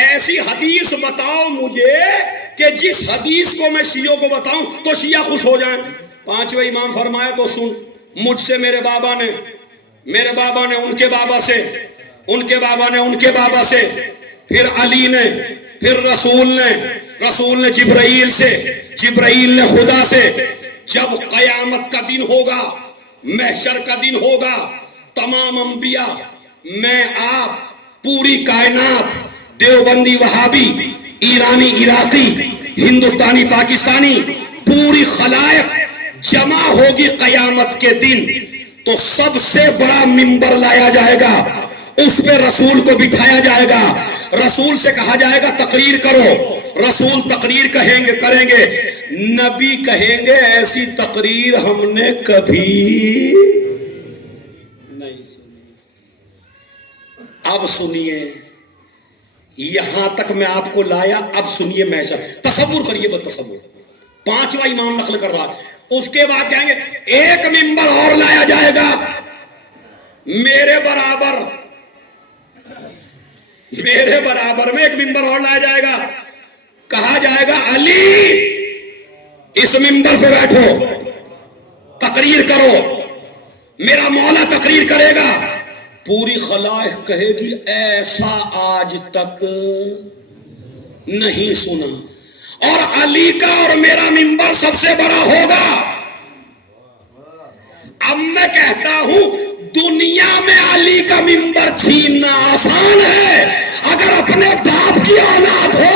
ایسی حدیث بتاؤ مجھے کہ جس حدیث کو میں شیعوں کو بتاؤں تو شیعہ خوش ہو جائیں۔ 5ویں امام فرمایا تو سن، مجھ سے میرے بابا نے ان کے بابا سے، ان کے بابا نے ان کے بابا سے، پھر علی نے، پھر رسول نے جبرائیل سے، جبرائیل نے خدا سے۔ جب قیامت کا دن ہوگا، محشر کا دن ہوگا، تمام انبیاء، میں آپ، پوری کائنات، دیوبندی وہابی، ایرانی عراقی، ہندوستانی پاکستانی، پوری خلائق جمع ہوگی قیامت کے دن، تو سب سے بڑا منبر لایا جائے گا، اس پہ رسول کو بٹھایا جائے گا، رسول سے کہا جائے گا تقریر کرو، رسول تقریر کریں گے، نبی کہیں گے ایسی تقریر ہم نے کبھی نہیں سنی۔ اب سنیے، یہاں تک میں آپ کو لایا، اب سنیے محشر، تصور کریے، بس تصور۔ 5واں امام نقل کر رہا، اس کے بعد کہیں گے ایک منبر اور لایا جائے گا میرے برابر میں، ایک منبر اور لایا جائے گا، کہا جائے گا علی اس ممبر پہ بیٹھو، تقریر کرو، میرا مولا تقریر کرے گا، پوری خلائق کہے گی ایسا آج تک نہیں سنا، اور علی کا اور میرا ممبر سب سے بڑا ہوگا۔ اب میں کہتا ہوں دنیا میں علی کا ممبر چھیننا آسان ہے، اگر اپنے باپ کی اولاد ہو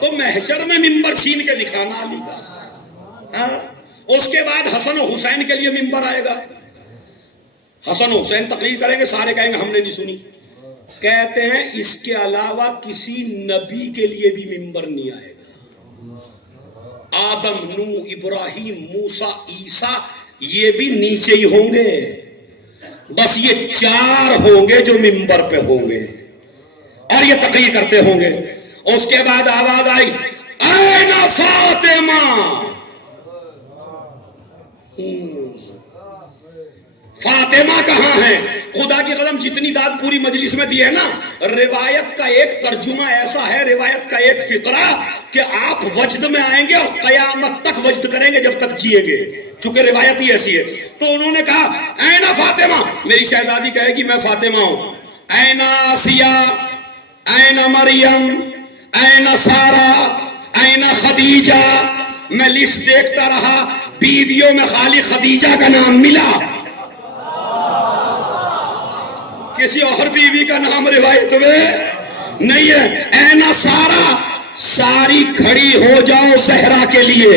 تو محشر میں ممبر چھین کے دکھانا علی کا۔ اس کے بعد حسن و حسین کے لیے ممبر آئے گا، حسن و حسین تقریر کریں گے، سارے کہیں گے ہم نے نہیں سنی۔ کہتے ہیں اس کے علاوہ کسی نبی کے لیے بھی ممبر نہیں آئے گا، آدم، نوح، ابراہیم، موسیٰ، عیسیٰ یہ بھی نیچے ہی ہوں گے، بس یہ 4 ہوں گے جو ممبر پہ ہوں گے اور یہ تقریر کرتے ہوں گے۔ اس کے بعد آواز آئی این فاطمہ، فاطمہ کہاں ہے؟ خدا کی قسم جتنی داد پوری مجلس میں دی ہے نا، روایت کا ایک ترجمہ ایسا ہے، روایت کا ایک فقرہ کہ آپ وجد میں آئیں گے اور قیامت تک وجد کریں گے جب تک جیئیں گے، چونکہ روایت ہی ایسی ہے۔ تو انہوں نے کہا این فاطمہ، میری شہزادی کہے گی میں فاطمہ ہوں، این آسیہ، این مریم، این سارہ، این خدیجہ، میں لسٹ دیکھتا رہا، بیویوں میں خالی خدیجہ کا نام ملا، کسی اور بیوی کا نام روایت میں نہیں ہے۔ این سارہ، ساری کھڑی ہو جاؤ زہرا کے لیے۔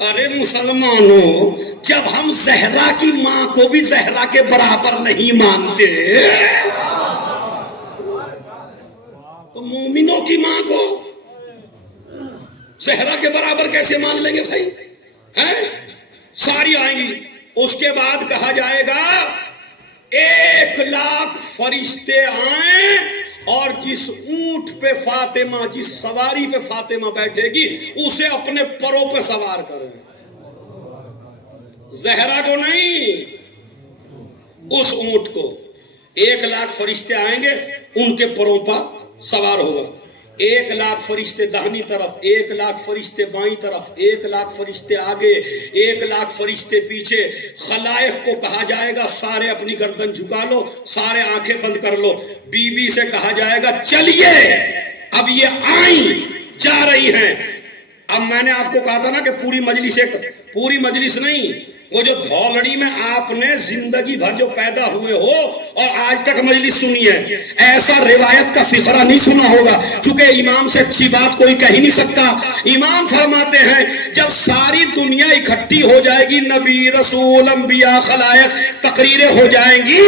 ارے مسلمانوں، جب ہم زہرا کی ماں کو بھی زہرا کے برابر نہیں مانتے تو مومنوں کی ماں کو زہرا کے برابر کیسے مان لیں گے بھائی؟ ساری آئیں گی. اس کے بعد کہا جائے گا 1,00,000 فرشتے آئیں اور جس اونٹ پہ فاطمہ، جس سواری پہ فاطمہ بیٹھے گی اسے اپنے پروں پہ سوار کریں. زہرا کو نہیں، اس اونٹ کو. 1,00,000 فرشتے آئیں گے، ان کے پروں پر سوار ہوگا. 1,00,000 فرشتے داہنی طرف، 1,00,000 فرشتے بائیں طرف، 1,00,000 فرشتے آگے، 1,00,000 فرشتے پیچھے. خلائق کو کہا جائے گا سارے اپنی گردن جھکا لو، سارے آنکھیں بند کر لو. بی بی سے کہا جائے گا چلیے اب یہ آئیں جا رہی ہیں. اب میں نے آپ کو کہا تھا نا کہ پوری مجلس نہیں، وہ جو دھولڑی میں آپ نے زندگی بھر جو پیدا ہوئے ہو اور آج تک مجلس سنی ہے، ایسا روایت کا فقرہ نہیں سنا ہوگا، چونکہ امام سے اچھی بات کوئی کہہ نہیں سکتا. امام فرماتے ہیں جب ساری دنیا اکٹھی ہو جائے گی، نبی، رسول، انبیاء، خلائق تقریریں ہو جائیں گی،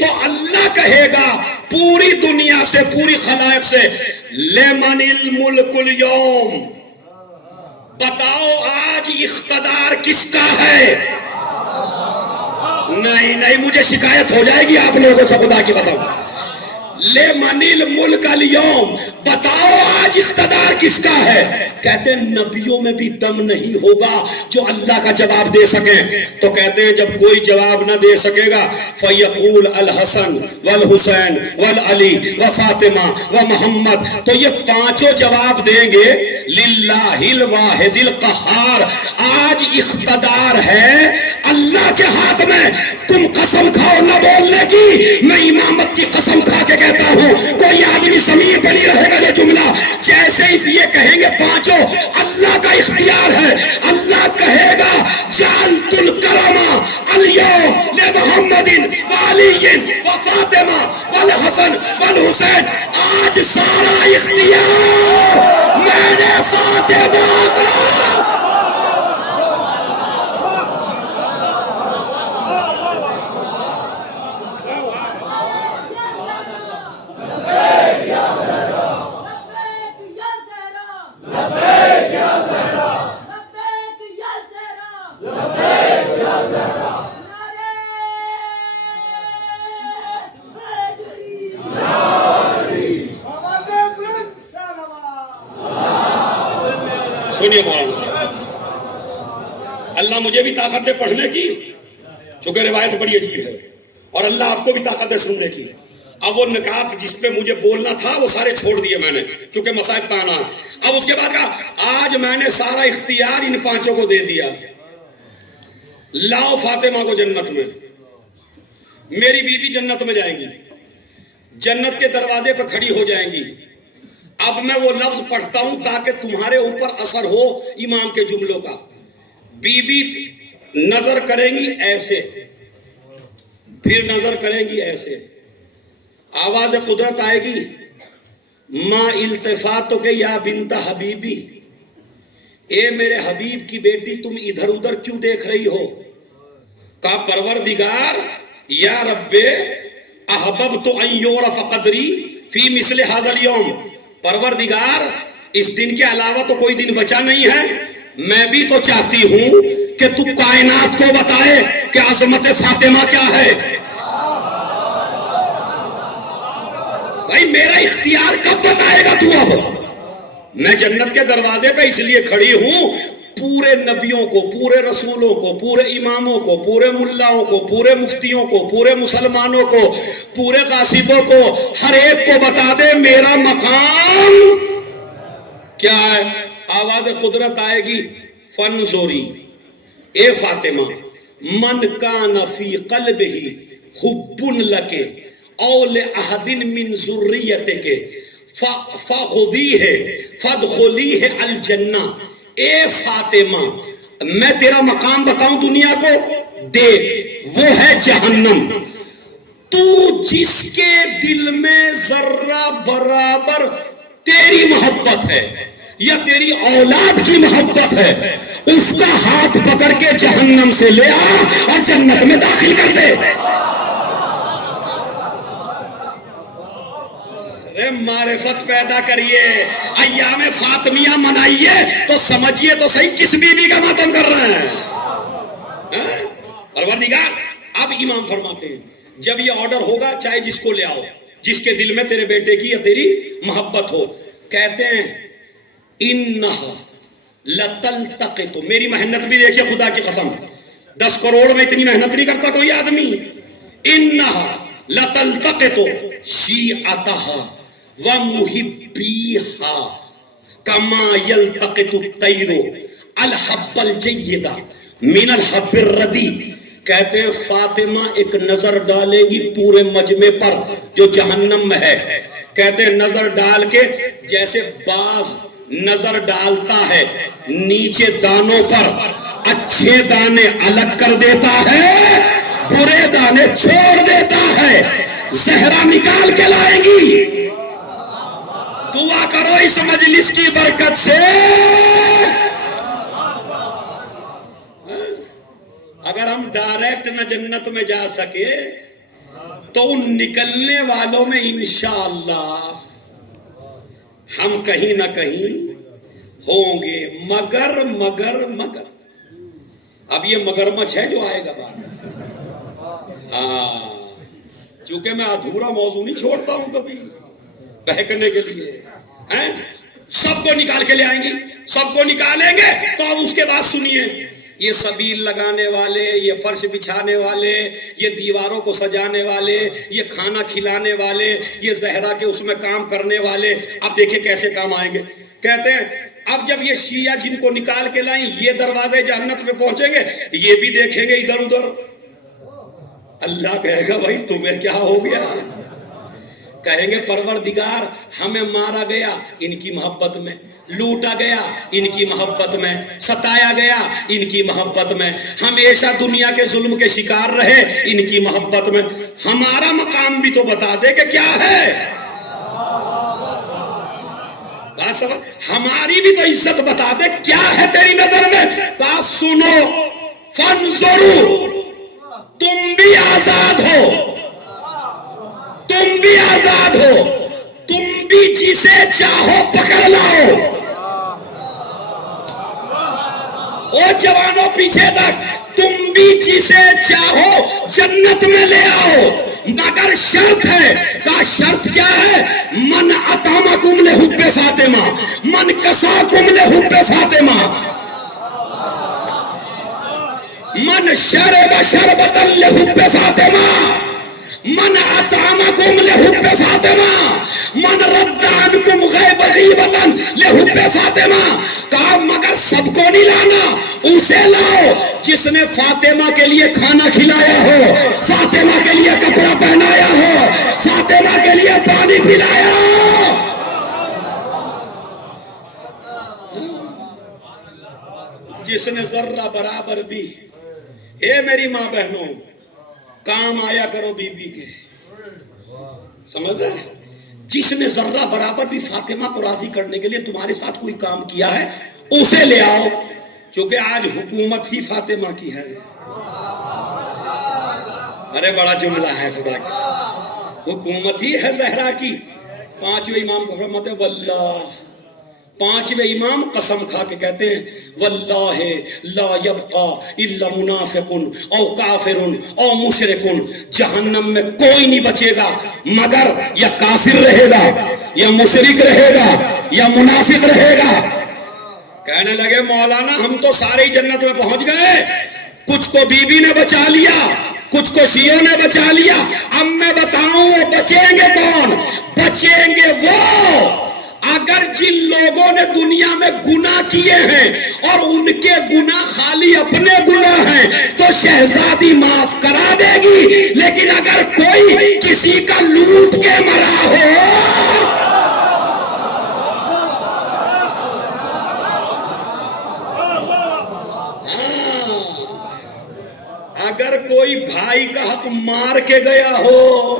تو اللہ کہے گا پوری دنیا سے، پوری خلائق سے، لمن الملک اليوم، بتاؤ آج اقتدار کس کا ہے. نہیں مجھے شکایت ہو جائے گی آپ لوگوں سے، خدا کی قسم. لمن الملک اليوم، بتاؤ آج اقتدار کس کا ہے. کہتے ہیں نبیوں میں بھی دم نہیں ہوگا جو اللہ کا جواب دے سکیں. تو کہتے ہیں جب کوئی جواب نہ دے سکے گا فیقول الحسن والحسین والعلی وفاطمہ ومحمد، تو یہ پانچوں جواب دیں گے للہ الواحد القہار. آج اقتدار ہے اللہ کے ہاتھ میں. تم قسم کھاؤ نہ بولنے کی، میں امامت کی قسم کھا کے کہتا ہوں کوئی آدمی زمین پہ نہیں رہے گا. یہ جملہ جیسے ہی یہ کہیں گے پانچوں، اللہ کا اختیار ہے. اللہ کہے گا جعلت الکرم اليوم لمحمد وعلی وفاطمہ والحسن والحسین. آج سارا اختیار میں نے فاطمہ کا. سنیے مولانا صاحب، اللہ مجھے بھی طاقت دے پڑھنے کی، چونکہ روایت بڑی عجیب ہے، اور اللہ آپ کو بھی طاقت دے سننے کی. اب وہ نکات جس پہ مجھے بولنا تھا وہ سارے چھوڑ دیے میں نے، چونکہ مصائب پہ آنا. اب اس کے بعد کہا آج میں نے سارا اختیار ان پانچوں کو دے دیا. لاؤ فاطمہ کو جنت میں، میری بیوی جنت میں جائیں گی، جنت کے دروازے پہ کھڑی ہو جائیں گی. اب میں وہ لفظ پڑھتا ہوں تاکہ تمہارے اوپر اثر ہو امام کے جملوں کا. بی بی نظر کریں گی ایسے، پھر نظر کریں گی ایسے، آواز قدرت آئے گی ما التفاتو کے یا بنت حبیبی، اے میرے حبیب کی بیٹی تم ادھر ادھر کیوں دیکھ رہی ہو. کہا پروردگار یا رب احببت ان یعرف قدری فی مثل ھذا اليوم، پروردگار اس دن کے علاوہ تو کوئی دن بچا نہیں ہے، میں بھی تو چاہتی ہوں کہ تو کائنات کو بتائے کہ عظمت فاطمہ کیا ہے. بھائی میرا اختیار کب بتائے گا تو؟ اب میں جنت کے دروازے پہ اس لیے کھڑی ہوں، پورے نبیوں کو، پورے رسولوں کو، پورے اماموں کو، پورے ملاؤں کو، پورے مفتیوں کو، پورے مسلمانوں کو، پورے غاصبوں کو، ہر ایک کو بتا دے میرا مقام کیا ہے. آواز قدرت آئے گی فنظری اے فاطمہ من کان فی قلبہ حب لک او لأحد من ذریتک فخذیہ فادخلیہ الجنہ. اے فاطمہ میں تیرا مقام بتاؤں دنیا کو، دیکھ وہ ہے جہنم. تو جس کے دل میں ذرہ برابر تیری محبت ہے یا تیری اولاد کی محبت ہے، اس کا ہاتھ پکڑ کے جہنم سے لے آ اور جنت میں داخل کر دے. معرفت پیدا کریے، ایام فاطمیہ منائیے تو سمجھیے تو صحیح کس بیوی کا ماتم کر رہے ہیں. پروردگار اب امام فرماتے ہیں جب یہ آرڈر ہوگا چاہے جس کو لے آؤ جس کے دل میں تیرے بیٹے کی یا تیری محبت ہو. کہتے ہیں انہا لتلتقط، میری محنت بھی دیکھیے خدا کی قسم 10 کروڑ میں اتنی محنت نہیں کرتا کوئی آدمی. انہا لتلتقط شیعتہا ومحبیہا کما یلتقط الطیر الحب الجیدہ من الحب الردی. کہتے ہیں فاطمہ ایک نظر ڈالے گی پورے مجمع پر جو جہنم میں ہے. کہتے ہیں نظر ڈال کے جیسے باز نظر ڈالتا ہے نیچے دانوں پر، اچھے دانے الگ کر دیتا ہے برے دانے چھوڑ دیتا ہے. زہرا نکال کے لائیں گی. دعا کرو اس مجلس کی برکت سے اگر ہم ڈائریکٹ نہ جنت میں جا سکے تو ان نکلنے والوں میں انشاءاللہ ہم کہیں نہ کہیں ہوں گے. مگر مگر مگر اب یہ مگرمچھ ہے جو آئے گا بعد میں. ہاں چونکہ میں ادھورا موضوع نہیں چھوڑتا ہوں کبھی بہکنے کے لیے. سب کو نکال کے لے آئیں گی، سب کو نکالیں گے تو اب اس کے بعد سنیے یہ سبیل لگانے والے، یہ فرش بچھانے والے، یہ دیواروں کو سجانے والے، یہ کھانا کھلانے والے، یہ زہرا کے اس میں کام کرنے والے اب دیکھیں کیسے کام آئیں گے. کہتے ہیں اب جب یہ شیعہ جن کو نکال کے لائیں یہ دروازے جنت میں پہنچیں گے یہ بھی دیکھیں گے ادھر ادھر. اللہ کہے گا بھائی تمہیں کیا ہو گیا؟ کہیں گے پروردگار ہمیں مارا گیا ان کی محبت میں، لوٹا گیا ان کی محبت میں، ستایا گیا ان کی محبت میں، ہمیشہ دنیا کے ظلم کے شکار رہے ان کی محبت میں. ہمارا مقام بھی تو بتا دے کہ کیا ہے. ہماری بھی تو عزت بتا دے کیا ہے تیری نظر میں. بات سنو فانظروا، تم بھی آزاد ہو، تم بھی آزاد ہو، تم بھی جسے چاہو پکڑ لاؤ. او جوانوں پیچھے تک، تم بھی جسے چاہو جنت میں لے آؤ. مگر شرط ہے. کا شرط کیا ہے؟ من اطعمکم لحب فاطمہ، من کساکم لحب فاطمہ، من شرب شربتا لحب فاطمہ، من اطعمکم لحب فاطمہ، من رد عنکم غیبتا لحب فاطمہ. کہا مگر سب کو نہیں لانا، اسے لاؤ جس نے فاطمہ کے لیے کھانا کھلایا ہو، فاطمہ کے لیے کپڑا پہنایا ہو، فاطمہ کے لیے پانی پلایا ہو. جس نے ذرہ برابر بھی، اے میری ماں بہنوں کام آیا کرو بی بی کے، سمجھ رہے؟ جس نے ذرہ برابر بھی فاطمہ کو راضی کرنے کے لیے تمہارے ساتھ کوئی کام کیا ہے اسے لے آؤ. چونکہ آج حکومت ہی فاطمہ کی ہے. ارے بڑا جملہ ہے خدا کی، حکومت ہی ہے زہرا کی. 5ویں امام کو فرماتے ہیں واللہ، 5ویں امام قسم کھا کے کہتے ہیں واللہ لا یبقا الا منافق او کافر او مشرک. جہنم میں کوئی نہیں بچے گا مگر یا کافر رہے گا یا مشرک رہے گا یا منافق رہے گا. کہنے لگے مولانا ہم تو سارے جنت میں پہنچ گئے، کچھ کو بی بی نے بچا لیا، کچھ کو شیعوں نے بچا لیا. اب میں بتاؤں وہ بچیں گے کون؟ بچیں گے وہ اگر جن لوگوں نے دنیا میں گناہ کیے ہیں اور ان کے گناہ خالی اپنے گناہ ہیں تو شہزادی معاف کرا دے گی. لیکن اگر کوئی کسی کا لوٹ کے مرا ہو، اگر کوئی بھائی کا حق مار کے گیا ہو،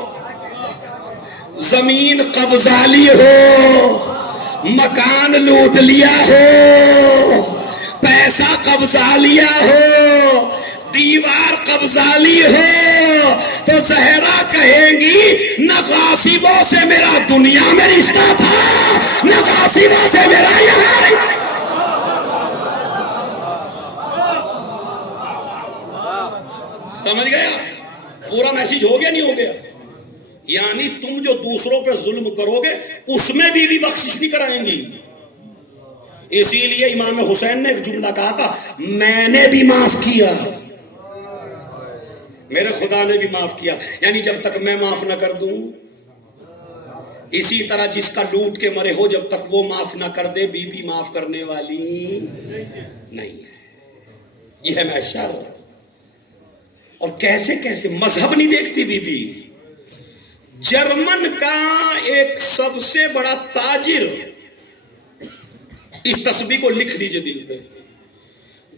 زمین قبضہ لی ہو، مکان لوٹ لیا ہو، پیسہ قبضہ لیا ہو، دیوار قبضہ لی ہو، تو زہرا کہیں گی نہ غاصبوں سے میرا دنیا میں رشتہ تھا نہ غاصبوں سے میرا یہاں. سمجھ گیا؟ پورا میسج ہو گیا نہیں ہو گیا؟ یعنی تم جو دوسروں پہ ظلم کرو گے اس میں بھی بخشش نہیں کرائیں گی. اسی لیے امام حسین نے ایک جملہ کہا تھا, میں نے بھی معاف کیا, میرے خدا نے بھی معاف کیا. یعنی جب تک میں معاف نہ کر دوں. اسی طرح جس کا لوٹ کے مرے ہو جب تک وہ معاف نہ کر دے بی بی معاف کرنے والی نہیں ہے. یہ ہے معاشر. اور کیسے کیسے مذہب نہیں دیکھتی بی بی. جرمن کا ایک سب سے بڑا تاجر, اس تسبیح کو لکھ لیجئے دل پہ,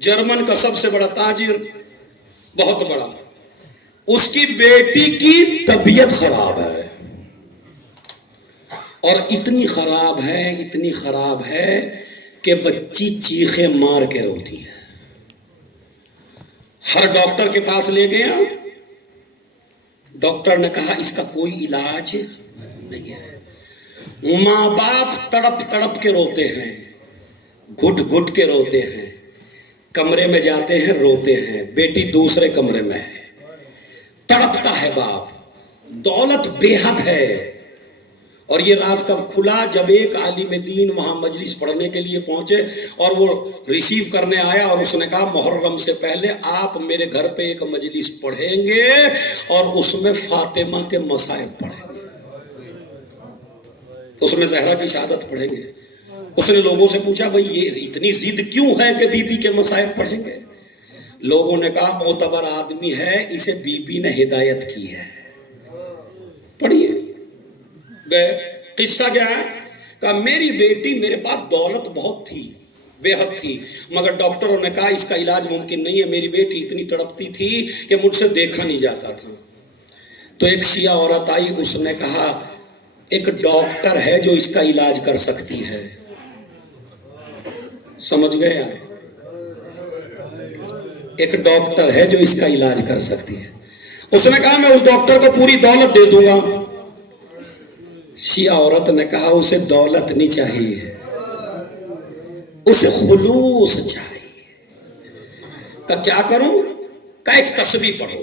جرمن کا سب سے بڑا تاجر, بہت بڑا, اس کی بیٹی کی طبیعت خراب ہے, اور اتنی خراب ہے کہ بچی چیخیں مار کے روتی ہے. ہر ڈاکٹر کے پاس لے گیا, ڈاکٹر نے کہا اس کا کوئی علاج نہیں ہے. ماں باپ تڑپ تڑپ کے روتے ہیں, گھٹ گھٹ کے روتے ہیں, کمرے میں جاتے ہیں روتے ہیں, بیٹی دوسرے کمرے میں ہے, تڑپتا ہے باپ, دولت بے حد ہے. اور یہ راز کب کھلا؟ جب ایک عالم دین وہاں مجلس پڑھنے کے لیے پہنچے اور وہ ریسیو کرنے آیا اور اس نے کہا محرم سے پہلے آپ میرے گھر پہ ایک مجلس پڑھیں گے اور اس میں فاطمہ کے مصائب پڑھیں گے, اس میں زہرا کی شہادت پڑھیں گے. اس نے لوگوں سے پوچھا بھئی یہ اتنی ضد کیوں ہے کہ بی بی کے مصائب پڑھیں گے؟ لوگوں نے کہا معتبر آدمی ہے, اسے بی بی نے ہدایت کی ہے. پڑھیے. قصہ کیا ہے؟ کہا میری بیٹی, میرے پاس دولت بہت تھی, بے حد تھی, مگر ڈاکٹروں نے کہا اس کا علاج ممکن نہیں ہے. میری بیٹی اتنی تڑپتی تھی کہ مجھ سے دیکھا نہیں جاتا تھا. تو ایک شیعہ عورت آئی, اس نے کہا ایک ڈاکٹر ہے جو اس کا علاج کر سکتی ہے. سمجھ گئے آپ؟ ایک ڈاکٹر ہے جو اس کا علاج کر سکتی ہے. اس نے کہا میں اس ڈاکٹر کو پوری دولت دے دوں گا. شیعہ عورت نے کہا اسے دولت نہیں چاہیے, اسے خلوص چاہیے. کہا کیا کروں؟ کہا ایک تسبیح پڑھو.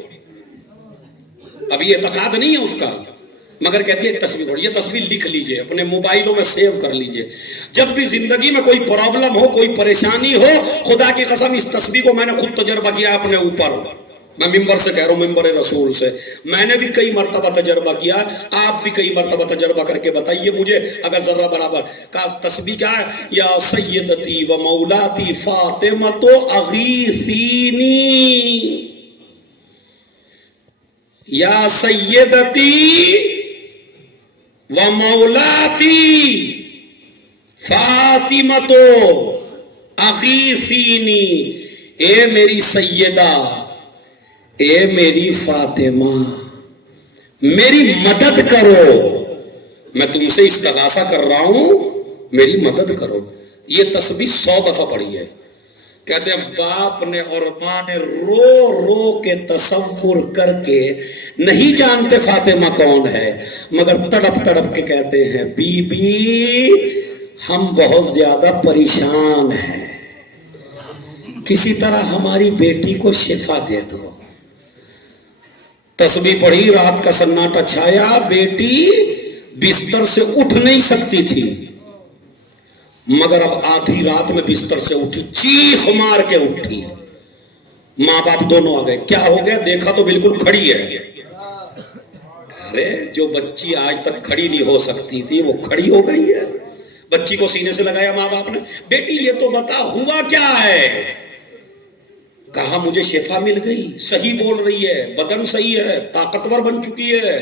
ابھی اعتقاد نہیں ہے اس کا, مگر کہتی ہے ایک تسبیح پڑھو. یہ تسبیح لکھ لیجئے, اپنے موبائلوں میں سیو کر لیجئے. جب بھی زندگی میں کوئی پرابلم ہو, کوئی پریشانی ہو, خدا کی قسم اس تسبیح کو میں نے خود تجربہ کیا اپنے اوپر. میں ممبر سے کہہ رہا ہوں, ممبر رسول سے. میں نے بھی کئی مرتبہ تجربہ کیا, آپ بھی کئی مرتبہ تجربہ کر کے بتائیے مجھے اگر ذرہ برابر. کہا تسبیح کیا ہے؟ یا سیدتی و مولاتی فاطمہ اغیثینی, یا سیدتی و مولاتی فاطمہ اغیثینی. اے میری سیدہ, اے میری فاطمہ, میری مدد کرو. میں تم سے استغاثہ کر رہا ہوں, میری مدد کرو. یہ تسبیح 100 دفعہ پڑھی ہے. کہتے ہیں باپ نے اور ماں نے رو رو کے تصور کر کے, نہیں جانتے فاطمہ کون ہے, مگر تڑپ تڑپ کے کہتے ہیں بی بی ہم بہت زیادہ پریشان ہیں, کسی طرح ہماری بیٹی کو شفا دے دو. تسبیح پڑھی, رات کا سناٹا چھایا, بیٹی بستر سے اٹھ نہیں سکتی تھی, مگر اب آدھی رات میں بستر سے اٹھی, چیخ مار کے اٹھی. ماں باپ دونوں آ گئے. کیا ہو گیا؟ دیکھا تو بالکل کھڑی ہے. ارے جو بچی آج تک کھڑی نہیں ہو سکتی تھی وہ کھڑی ہو گئی ہے. بچی کو سینے سے لگایا ماں باپ نے, بیٹی یہ تو بتا ہوا کیا ہے؟ کہا مجھے شفا مل گئی, صحیح بول رہی ہے, بدن صحیح ہے, طاقتور بن چکی ہے.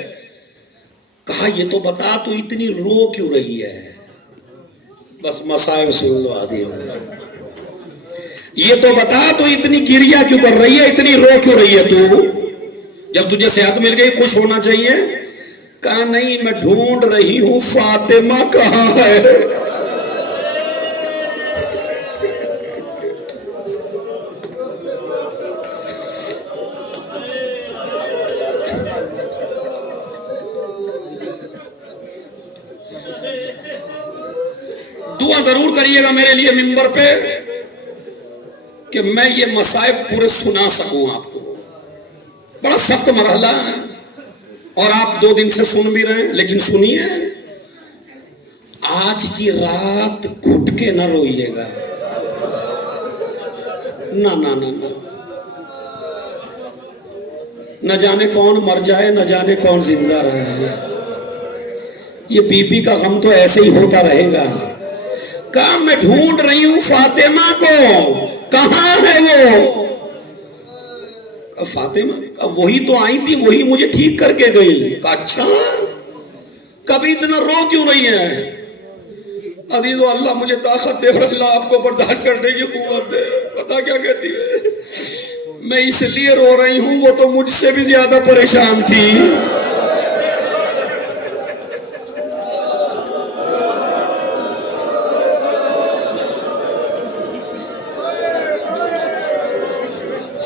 کہا یہ تو بتا تو اتنی رو کیوں رہی ہے؟ بس مسائل سن لو آدھی. یہ تو بتا تو اتنی گریا کیوں کر رہی ہے, اتنی رو کیوں رہی ہے تو؟ جب تجھے صحت مل گئی خوش ہونا چاہیے. کہا نہیں, میں ڈھونڈ رہی ہوں فاطمہ کہاں ہے. دعا ضرور کریے گا میرے لیے ممبر پہ کہ کہ میں یہ مصائب پورے سنا سکوں آپ کو. بڑا سخت مرحلہ ہے، اور آپ 2 دن سے سن بھی رہے ہیں، لیکن سنیے، آج کی رات گھٹ کے نہ روئیے گا، نہ نہ جانے کون مر جائے، نہ جانے کون زندہ رہے، یہ بی پی کا غم تو ایسے ہی ہوتا رہے گا۔ کہا میں ڈھونڈ رہی ہوں فاطمہ کو، کہاں ہے وہ؟ فاطمہ وہی تو آئی تھی، وہی مجھے ٹھیک کر کے گئی۔ اچھا، کبھی اتنا رو کیوں رہی ہے؟ عزیزو اللہ مجھے طاقت دے اور اللہ آپ کو برداشت کرنے کی قوت دے۔ پتا کیا کہتی ہے؟ میں اس لیے رو رہی ہوں، وہ تو مجھ سے بھی زیادہ پریشان تھی۔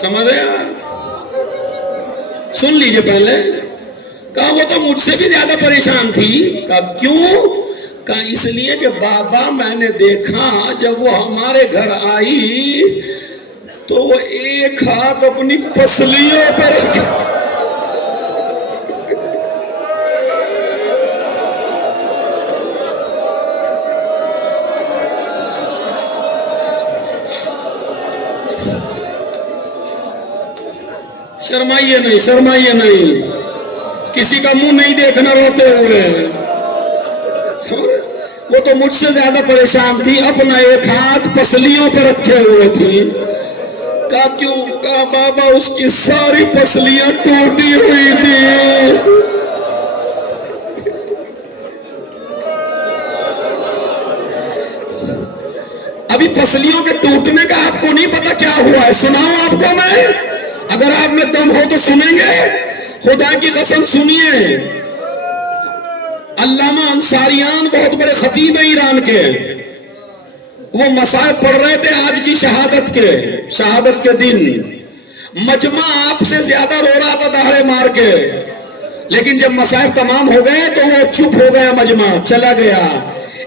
سمجھ رہے ہیں؟ سن لیجئے پہلے۔ کہا وہ تو مجھ سے بھی زیادہ پریشان تھی۔ کہا کیوں؟ کہا اس لیے کہ بابا میں نے دیکھا جب وہ ہمارے گھر آئی تو وہ ایک ہاتھ اپنی پسلیوں پر رکھا۔ شرمائیے نہیں، کسی کا منہ نہیں دیکھنا روتے ہوئے۔ وہ تو مجھ سے زیادہ پریشان تھی، اپنا ایک ہاتھ پسلیوں پہ رکھے ہوئے تھی۔ کہا کیوں؟ کہا بابا اس کی ساری پسلیاں ٹوٹی ہوئی تھی۔ ابھی پسلیوں کے ٹوٹنے کا آپ کو نہیں پتا کیا ہوا ہے، سناؤں آپ کو میں؟ اگر آپ میں دم ہو تو سنیں گے؟ خدا کی قسم سنیے۔ علامہ انصاریان بہت بڑے خطیب ہیں ایران کے، وہ مصائب پڑھ رہے تھے آج کی شہادت کے دن۔ مجمع آپ سے زیادہ رو رہا تھا دہڑے مار کے، لیکن جب مصائب تمام ہو گئے تو وہ چپ ہو گیا، مجمع چلا گیا۔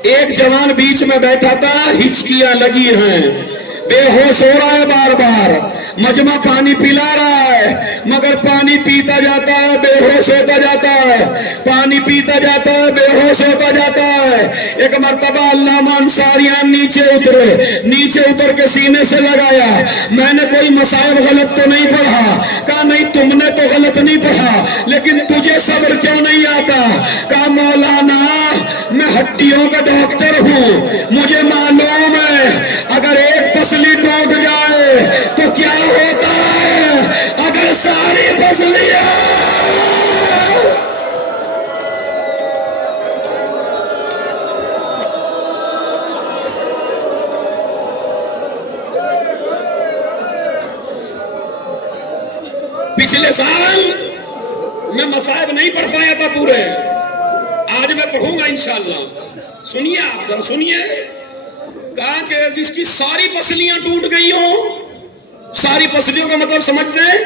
ایک جوان بیچ میں بیٹھا تھا، ہچکیاں لگی ہیں، بے ہوش ہو رہا ہے بار بار، مجمع پانی پلا رہا ہے مگر پانی پیتا جاتا ہے، بے ہوش ہوتا جاتا ہے، پانی پیتا جاتا ہے، بے ہوش ہوتا جاتا ہے۔ ایک مرتبہ علامہ انصاریان نیچے اتر کے سینے سے لگایا، میں نے کوئی مصائب غلط تو نہیں پڑھا؟ کہا نہیں تم نے تو غلط نہیں پڑھا، لیکن تجھے صبر کیوں نہیں آتا؟ کہا مولانا میں ہڈیوں کا ڈاکٹر ہوں، مجھے معلوم ہے اگر ایک پسلی ٹوٹ جائے تو کیا ہوتا ہے، اگر ساری پسلیاں پچھلے سال میں مصائب نہیں پڑھ پایا تھا پورے، آج میں پڑھوں گا انشاءاللہ۔ سنیے آپ ذرا سنیے۔ کہا کہ جس کی ساری پسلیاں ٹوٹ گئی ہوں، ساری پسلیوں کا مطلب سمجھتے ہیں؟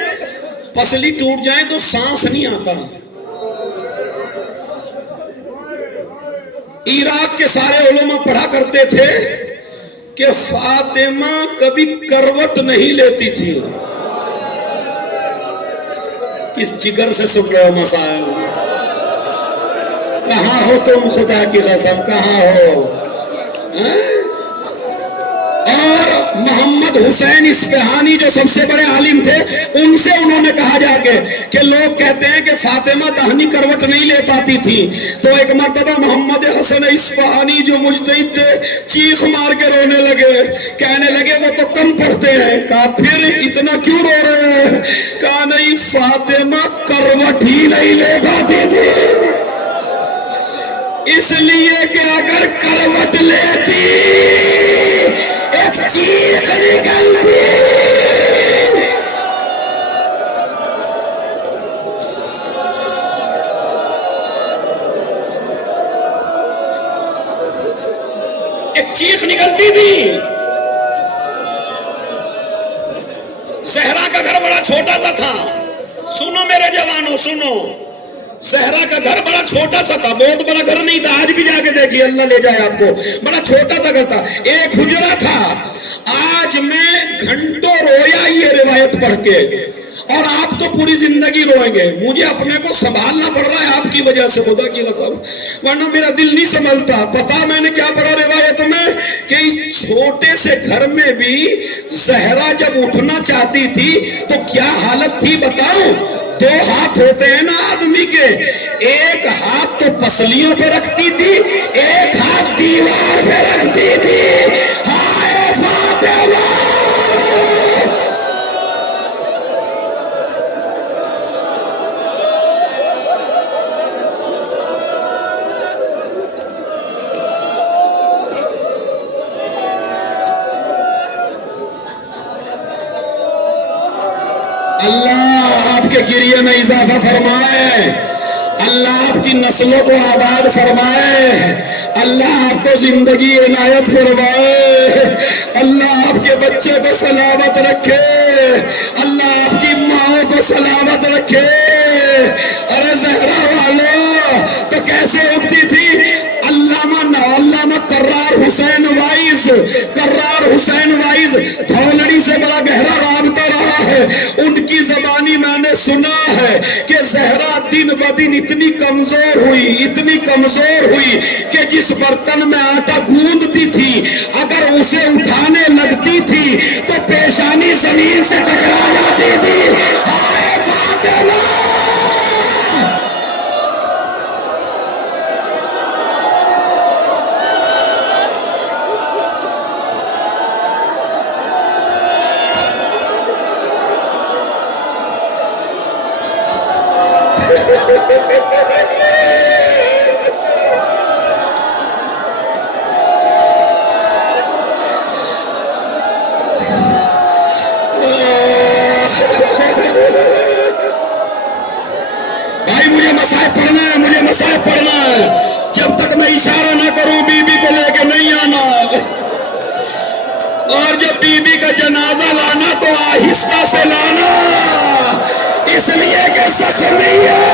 پسلی ٹوٹ جائے تو سانس نہیں آتا۔ عراق کے سارے علماء پڑھا کرتے تھے کہ فاطمہ کبھی کروٹ نہیں لیتی تھی۔ کس جگر سے سن رہے ہو مسائل؟ کہاں ہو تم خدا کی قسم، کہاں ہو؟ اور محمد حسین اصفہانی جو سب سے بڑے عالم تھے، ان سے انہوں نے کہا جا کے کہ لوگ کہتے ہیں کہ فاطمہ دہنی کروٹ نہیں لے پاتی تھی، تو ایک مرتبہ محمد حسن اصفہانی جو مجتہد تھے چیخ مار کے رونے لگے، کہنے لگے وہ تو کم پڑھتے ہیں۔ کہا پھر اتنا کیوں رو رہے ہیں؟ کہا نہیں فاطمہ کروٹ ہی نہیں لے پاتی تھی، اس لیے کہ اگر کروٹ لیتی ایک چیخ نکلتی۔ ایک چیخ نکلتی تھی۔ زہرا کا گھر بڑا چھوٹا سا تھا، سنو میرے جوانوں سنو، زہرا کا گھر بڑا چھوٹا سا تھا، بہت بڑا گھر نہیں تھا، آج بھی جا کے دیکھیے اللہ لے جائے آپ کو، بڑا چھوٹا سا گھر تھا، ایک حجرہ تھا۔ آج میں گھنٹوں رویا یہ روایت پڑھ کے، اور آپ تو پوری زندگی روئیں گے. مجھے اپنے کو سنبھالنا پڑ رہا ہے آپ کی وجہ سے، خدا کی قسم، ورنہ میرا دل نہیں سنبھلتا. پتا میں نے کیا پڑھا روایت میں کہ اس چھوٹے سے گھر میں بھی زہرا جب اٹھنا چاہتی تھی تو کیا حالت تھی بتاؤ. 2 ہاتھ ہوتے ہیں نا آدمی کے، ایک ہاتھ تو پسلیوں پہ رکھتی تھی، ایک ہاتھ دیوار پہ رکھتی تھی. ہائے فاطمہ. اللہ آپ کے گریے میں اضافہ فرمائے، اللہ آپ کی نسلوں کو آباد فرمائے، اللہ آپ کو زندگی عنایت فرمائے، اللہ آپ کے بچے کو سلامت رکھے، اللہ آپ کی ماں کو سلامت رکھے. ارے زہرا والو تو کیسے اٹھتی تھی؟ علامہ کرار حسین وائز دھولڑی سے بڑا گہرا رابطہ رہا ہے. ان کی زبانی میں نے سنا ہے کہ زہرا دن بدن اتنی کمزور ہوئی کہ جس برتن میں آٹا گوندتی تھی اگر اسے اٹھانے لگتی تھی تو پیشانی زمین سے ٹکرا جاتی تھی. ہائے فاطمہ. بھائی مجھے مسائل پڑھنا ہے. جب تک میں اشارہ نہ کروں بی بی کو لے کے نہیں آنا، اور جب بی بی کا جنازہ لانا تو آہستہ سے لانا، اس لیے کہ سچ نہیں ہے.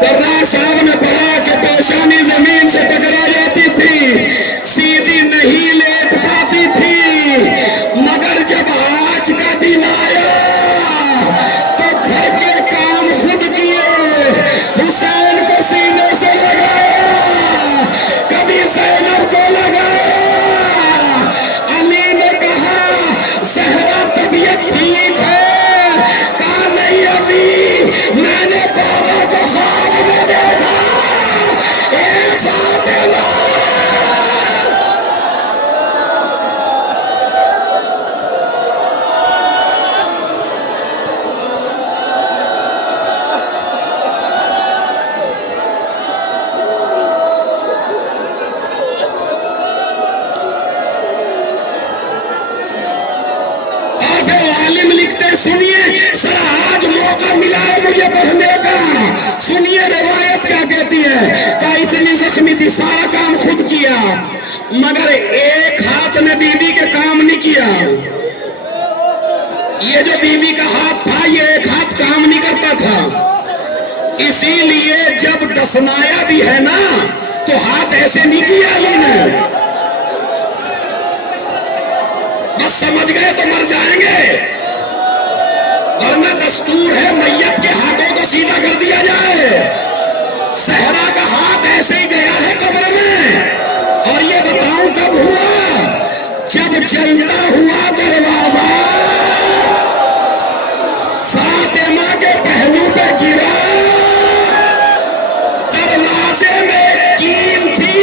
کرار صاحب نے پڑھا کہ پیشانی زمین سے ٹکرا جاتی تھی، سیدھی نہیں لیٹ پاتی تھی، مگر جب آج کا دن آیا تو گھر کے کام خود کیے، حسین کو سینے سے لگایا، کبھی زینب کو لگایا. علی نے کہا زہرا طبیعت ٹھیک ہے، کہا نہیں ابھی میں نے بابا کو خواب میں دیکھا. اے فاطمہ. عالم لکھتے سنیے ذرا، آج موقع ملا ہے مجھے پڑھنے کا. سنیے روایت کیا کہتی ہے کہ اتنی زخمی تھی، سارا کام خود کیا، مگر ایک ہاتھ نے بی بی کے کام نہیں کیا. یہ جو بی بی کا ہاتھ تھا یہ ایک ہاتھ کام نہیں کرتا تھا، اسی لیے جب دفنایا بھی ہے نا تو ہاتھ ایسے نہیں کیا علی نے. بس سمجھ گئے تو مر جائیں گے، ورنہ دستور ہے میت کے ہاتھوں کو سیدھا کر دیا جائے. زہرا کا ہاتھ ایسے ہی گیا ہے قبر میں. اور یہ بتاؤں کب ہوا؟ جب جلتا ہوا دروازہ فاطمہ کے پہلو پہ گرا، دروازے میں کیل تھی،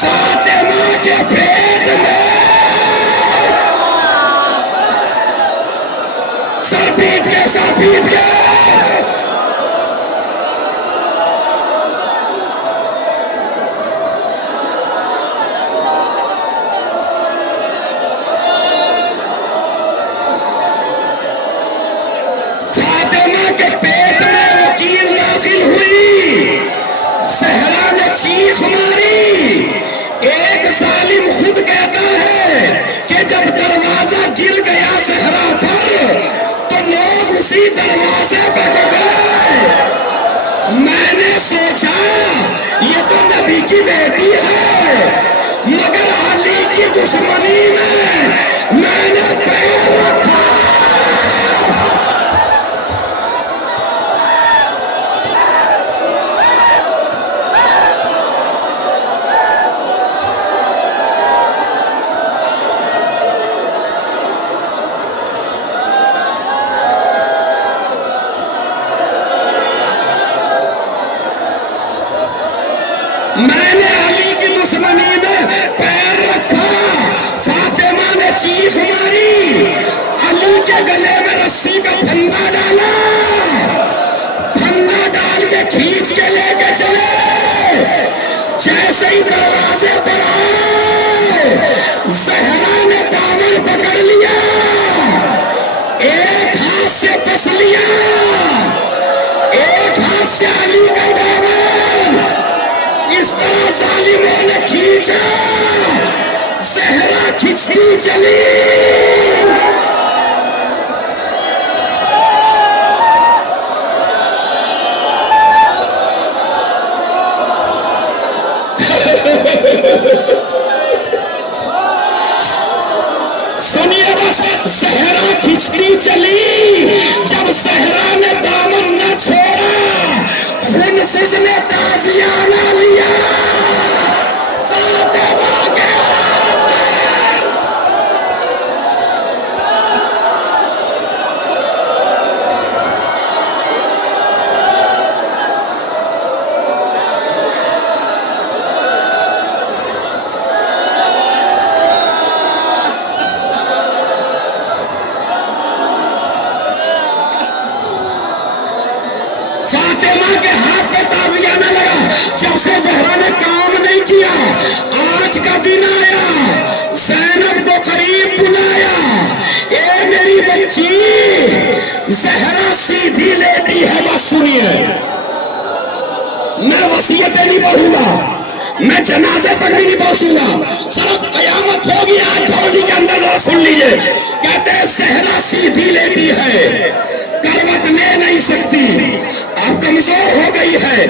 فاطمہ کے پیٹ میں سر پیٹ کے علی دروازے پہ گئے، میں نے سوچا یہ تو نبی کی بیٹی ہے، مگر علی کی دشمنی میں نے پیر رکھا۔ میں نے علی کی دشمنی میں پیر رکھا، فاطمہ نے چیخ ماری، علی کے گلے میں رسی کا پھندا ڈالا، پھندا ڈال کے کھینچ کے لے کے چلے، جیسے ہی دروازے پر آئے زہرا نے دامن پکڑ لیا، ایک ہاتھ سے پس لیا، ایک ہاتھ سے علی کا دامن اس طرح ظالموں نے کھینچا، زہرا کھچتی چلی۔ سنیے بس، زہرا کھچتی چلی، جب زہرا نے دامن نہ چھوڑا، خنفذ نے تازیانہ لیا، فاطمہ کے ہاتھ میں۔ فاطمہ کے ہاتھ پہ تازیانہ لگا، جب سے زہرا نے کام نہیں کیا، آج کا دن آیا، زینب کو قریب بلایا، اے میری بچی، زہرا سیدھی لیٹی ہے، بس سنیے، میں وصیتیں نہیں پڑھوں گا، میں جنازے تک بھی نہیں پہنچوں گا، صرف قیامت ہوگی آج دھولی کے اندر، ذرا سن لیجئے، کہتے ہیں زہرا سیدھی لیٹی ہے، کروٹ لے نہیں سکتی، اب کمزور ہو گئی ہے۔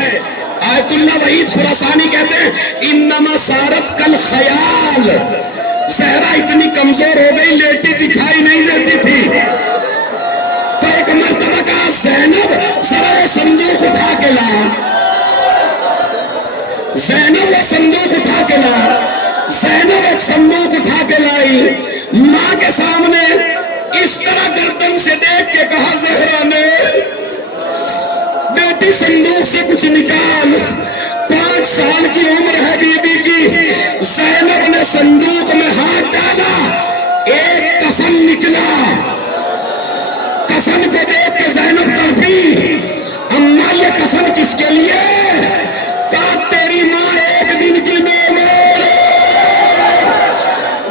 آیت اللہ وحید خراسانی کہتے ہیں انما سارت کل خیال، زہرا اتنی کمزور ہو گئی لیٹی دکھائی نہیں دیتی تھی، تو ایک مرتبہ کہا زینب ذرا وہ صندوق اٹھا کے لا، زینب وہ صندوق اٹھا کے لا، زینب ایک صندوق اٹھا کے لائی، ماں کے سامنے اس طرح گردن سے دیکھ کے کہا زہرا نے، بیٹی صندوق سے کچھ نکال، 5 سال کی عمر ہے بی بی کی۔ زینب نے صندوق میں ہاتھ ڈالا، ایک کفن نکلا، کفن کو دیکھ کے زینب تڑپی، اماں یہ کفن کس کے لیے؟ کہا تیری ماں ایک دن کی میمور،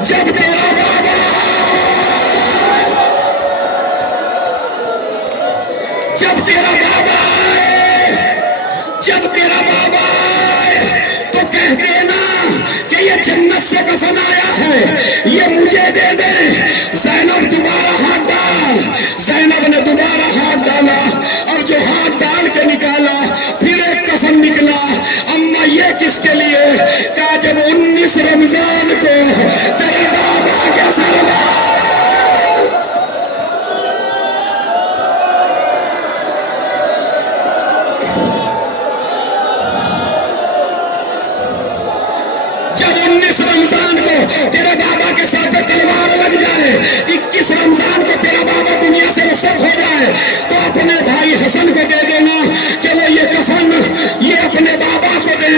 جب تیرا بابا آئے تو کہہ دینا کہ یہ جنت سے کفن آیا ہے، یہ مجھے دے دے۔ زینب دوبارہ ہاتھ ڈال، زینب نے دوبارہ ہاتھ ڈالا، اور جو ہاتھ ڈال کے نکالا پھر ایک کفن نکلا، اماں یہ کس کے لیے؟ کہا جب 19 رمضان کو تیرے بابا کے سربراہ رمضان کو تیرے بابا کے ساتھ تلوار لگ جائے، 21 رمضان کو تیرا بابا دنیا سے رخصت ہو جائے، تو اپنے بھائی حسن کو دے دینا کہ وہ یہ کفن یہ اپنے بابا کو دے۔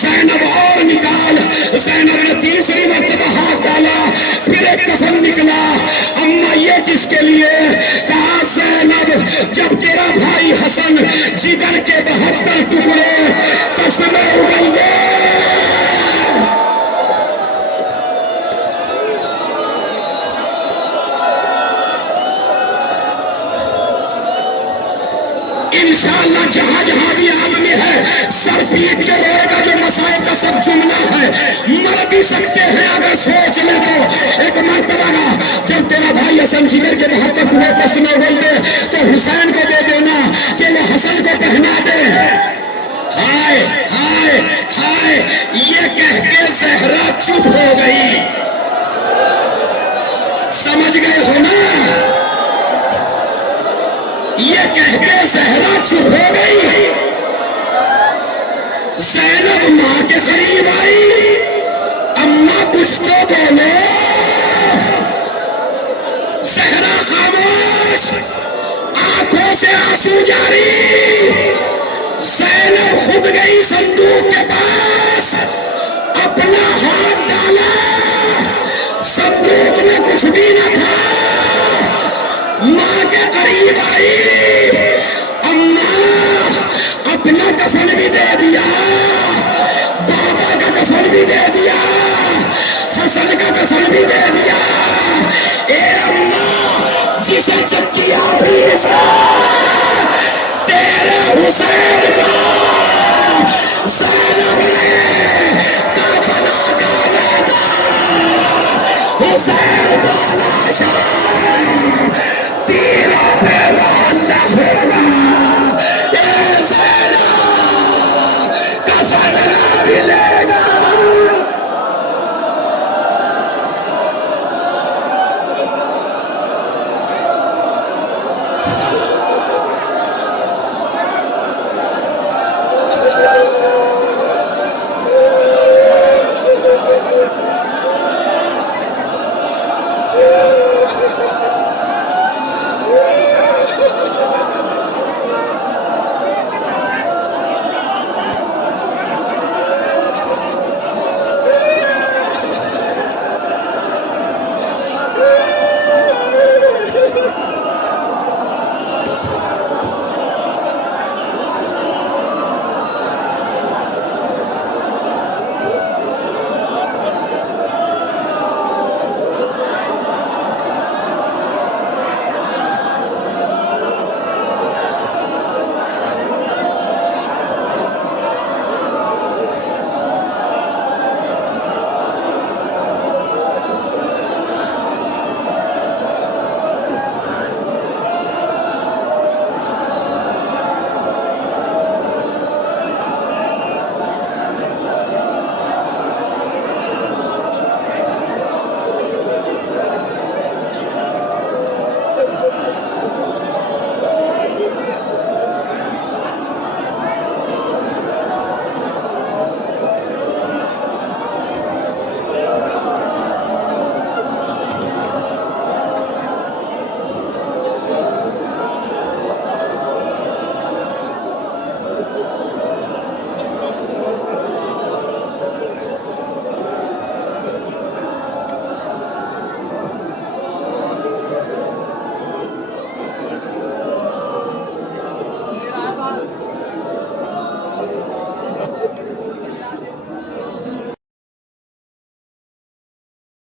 زینب اور نکال، زینب نے تیسری مرتبہ ہاتھ ڈالا، پھر ایک کفن نکلا، اماں یہ کس کے لیے؟ کہا زینب جب تیرا بھائی حسن جگر کے 72 ٹکڑے قسمیں اگل دے، انشاءاللہ جہاں جہاں بھی آدمی ہے سر پیٹ کے روئے گا جو مسائل کا سب جملہ ہے. مر بھی سکتے ہیں اگر سوچ لے تو. ایک مرتبہ جب تیرا بھائی حسن جگر کے محبت ہوئے تست میں ہوئی دے تو حسین کو دے دینا کہ وہ حسن کو پہنا دے. ہائے ہائے ہائے یہ کہہ کے زہرا چپ ہو گئی. سمجھ گئے ہو نا؟ یہ کہہ کے زہرا چپ ہو گئی. زینب ماں کے قریب آئی. اماں کچھ تو بولو. زہرا خاموش, آنکھوں سے آنسو جاری. زینب خود گئی صندوق کے پاس, اپنا ہاتھ ڈالا, صندوق میں کچھ بھی نہ تھا. ماں کے قریب آئی. اماں اپنا کفن بھی دے دیا, بابا کا کفن بھی دے دیا, حسن کا کفن بھی دے دیا. اے اماں جسے چکیا بھی تیرے حسین کا زینب نے کربلا کا میدان حسین کا لاشا تیرا پہ والا ہوگا. اے زینب کفن نہ ملے گا.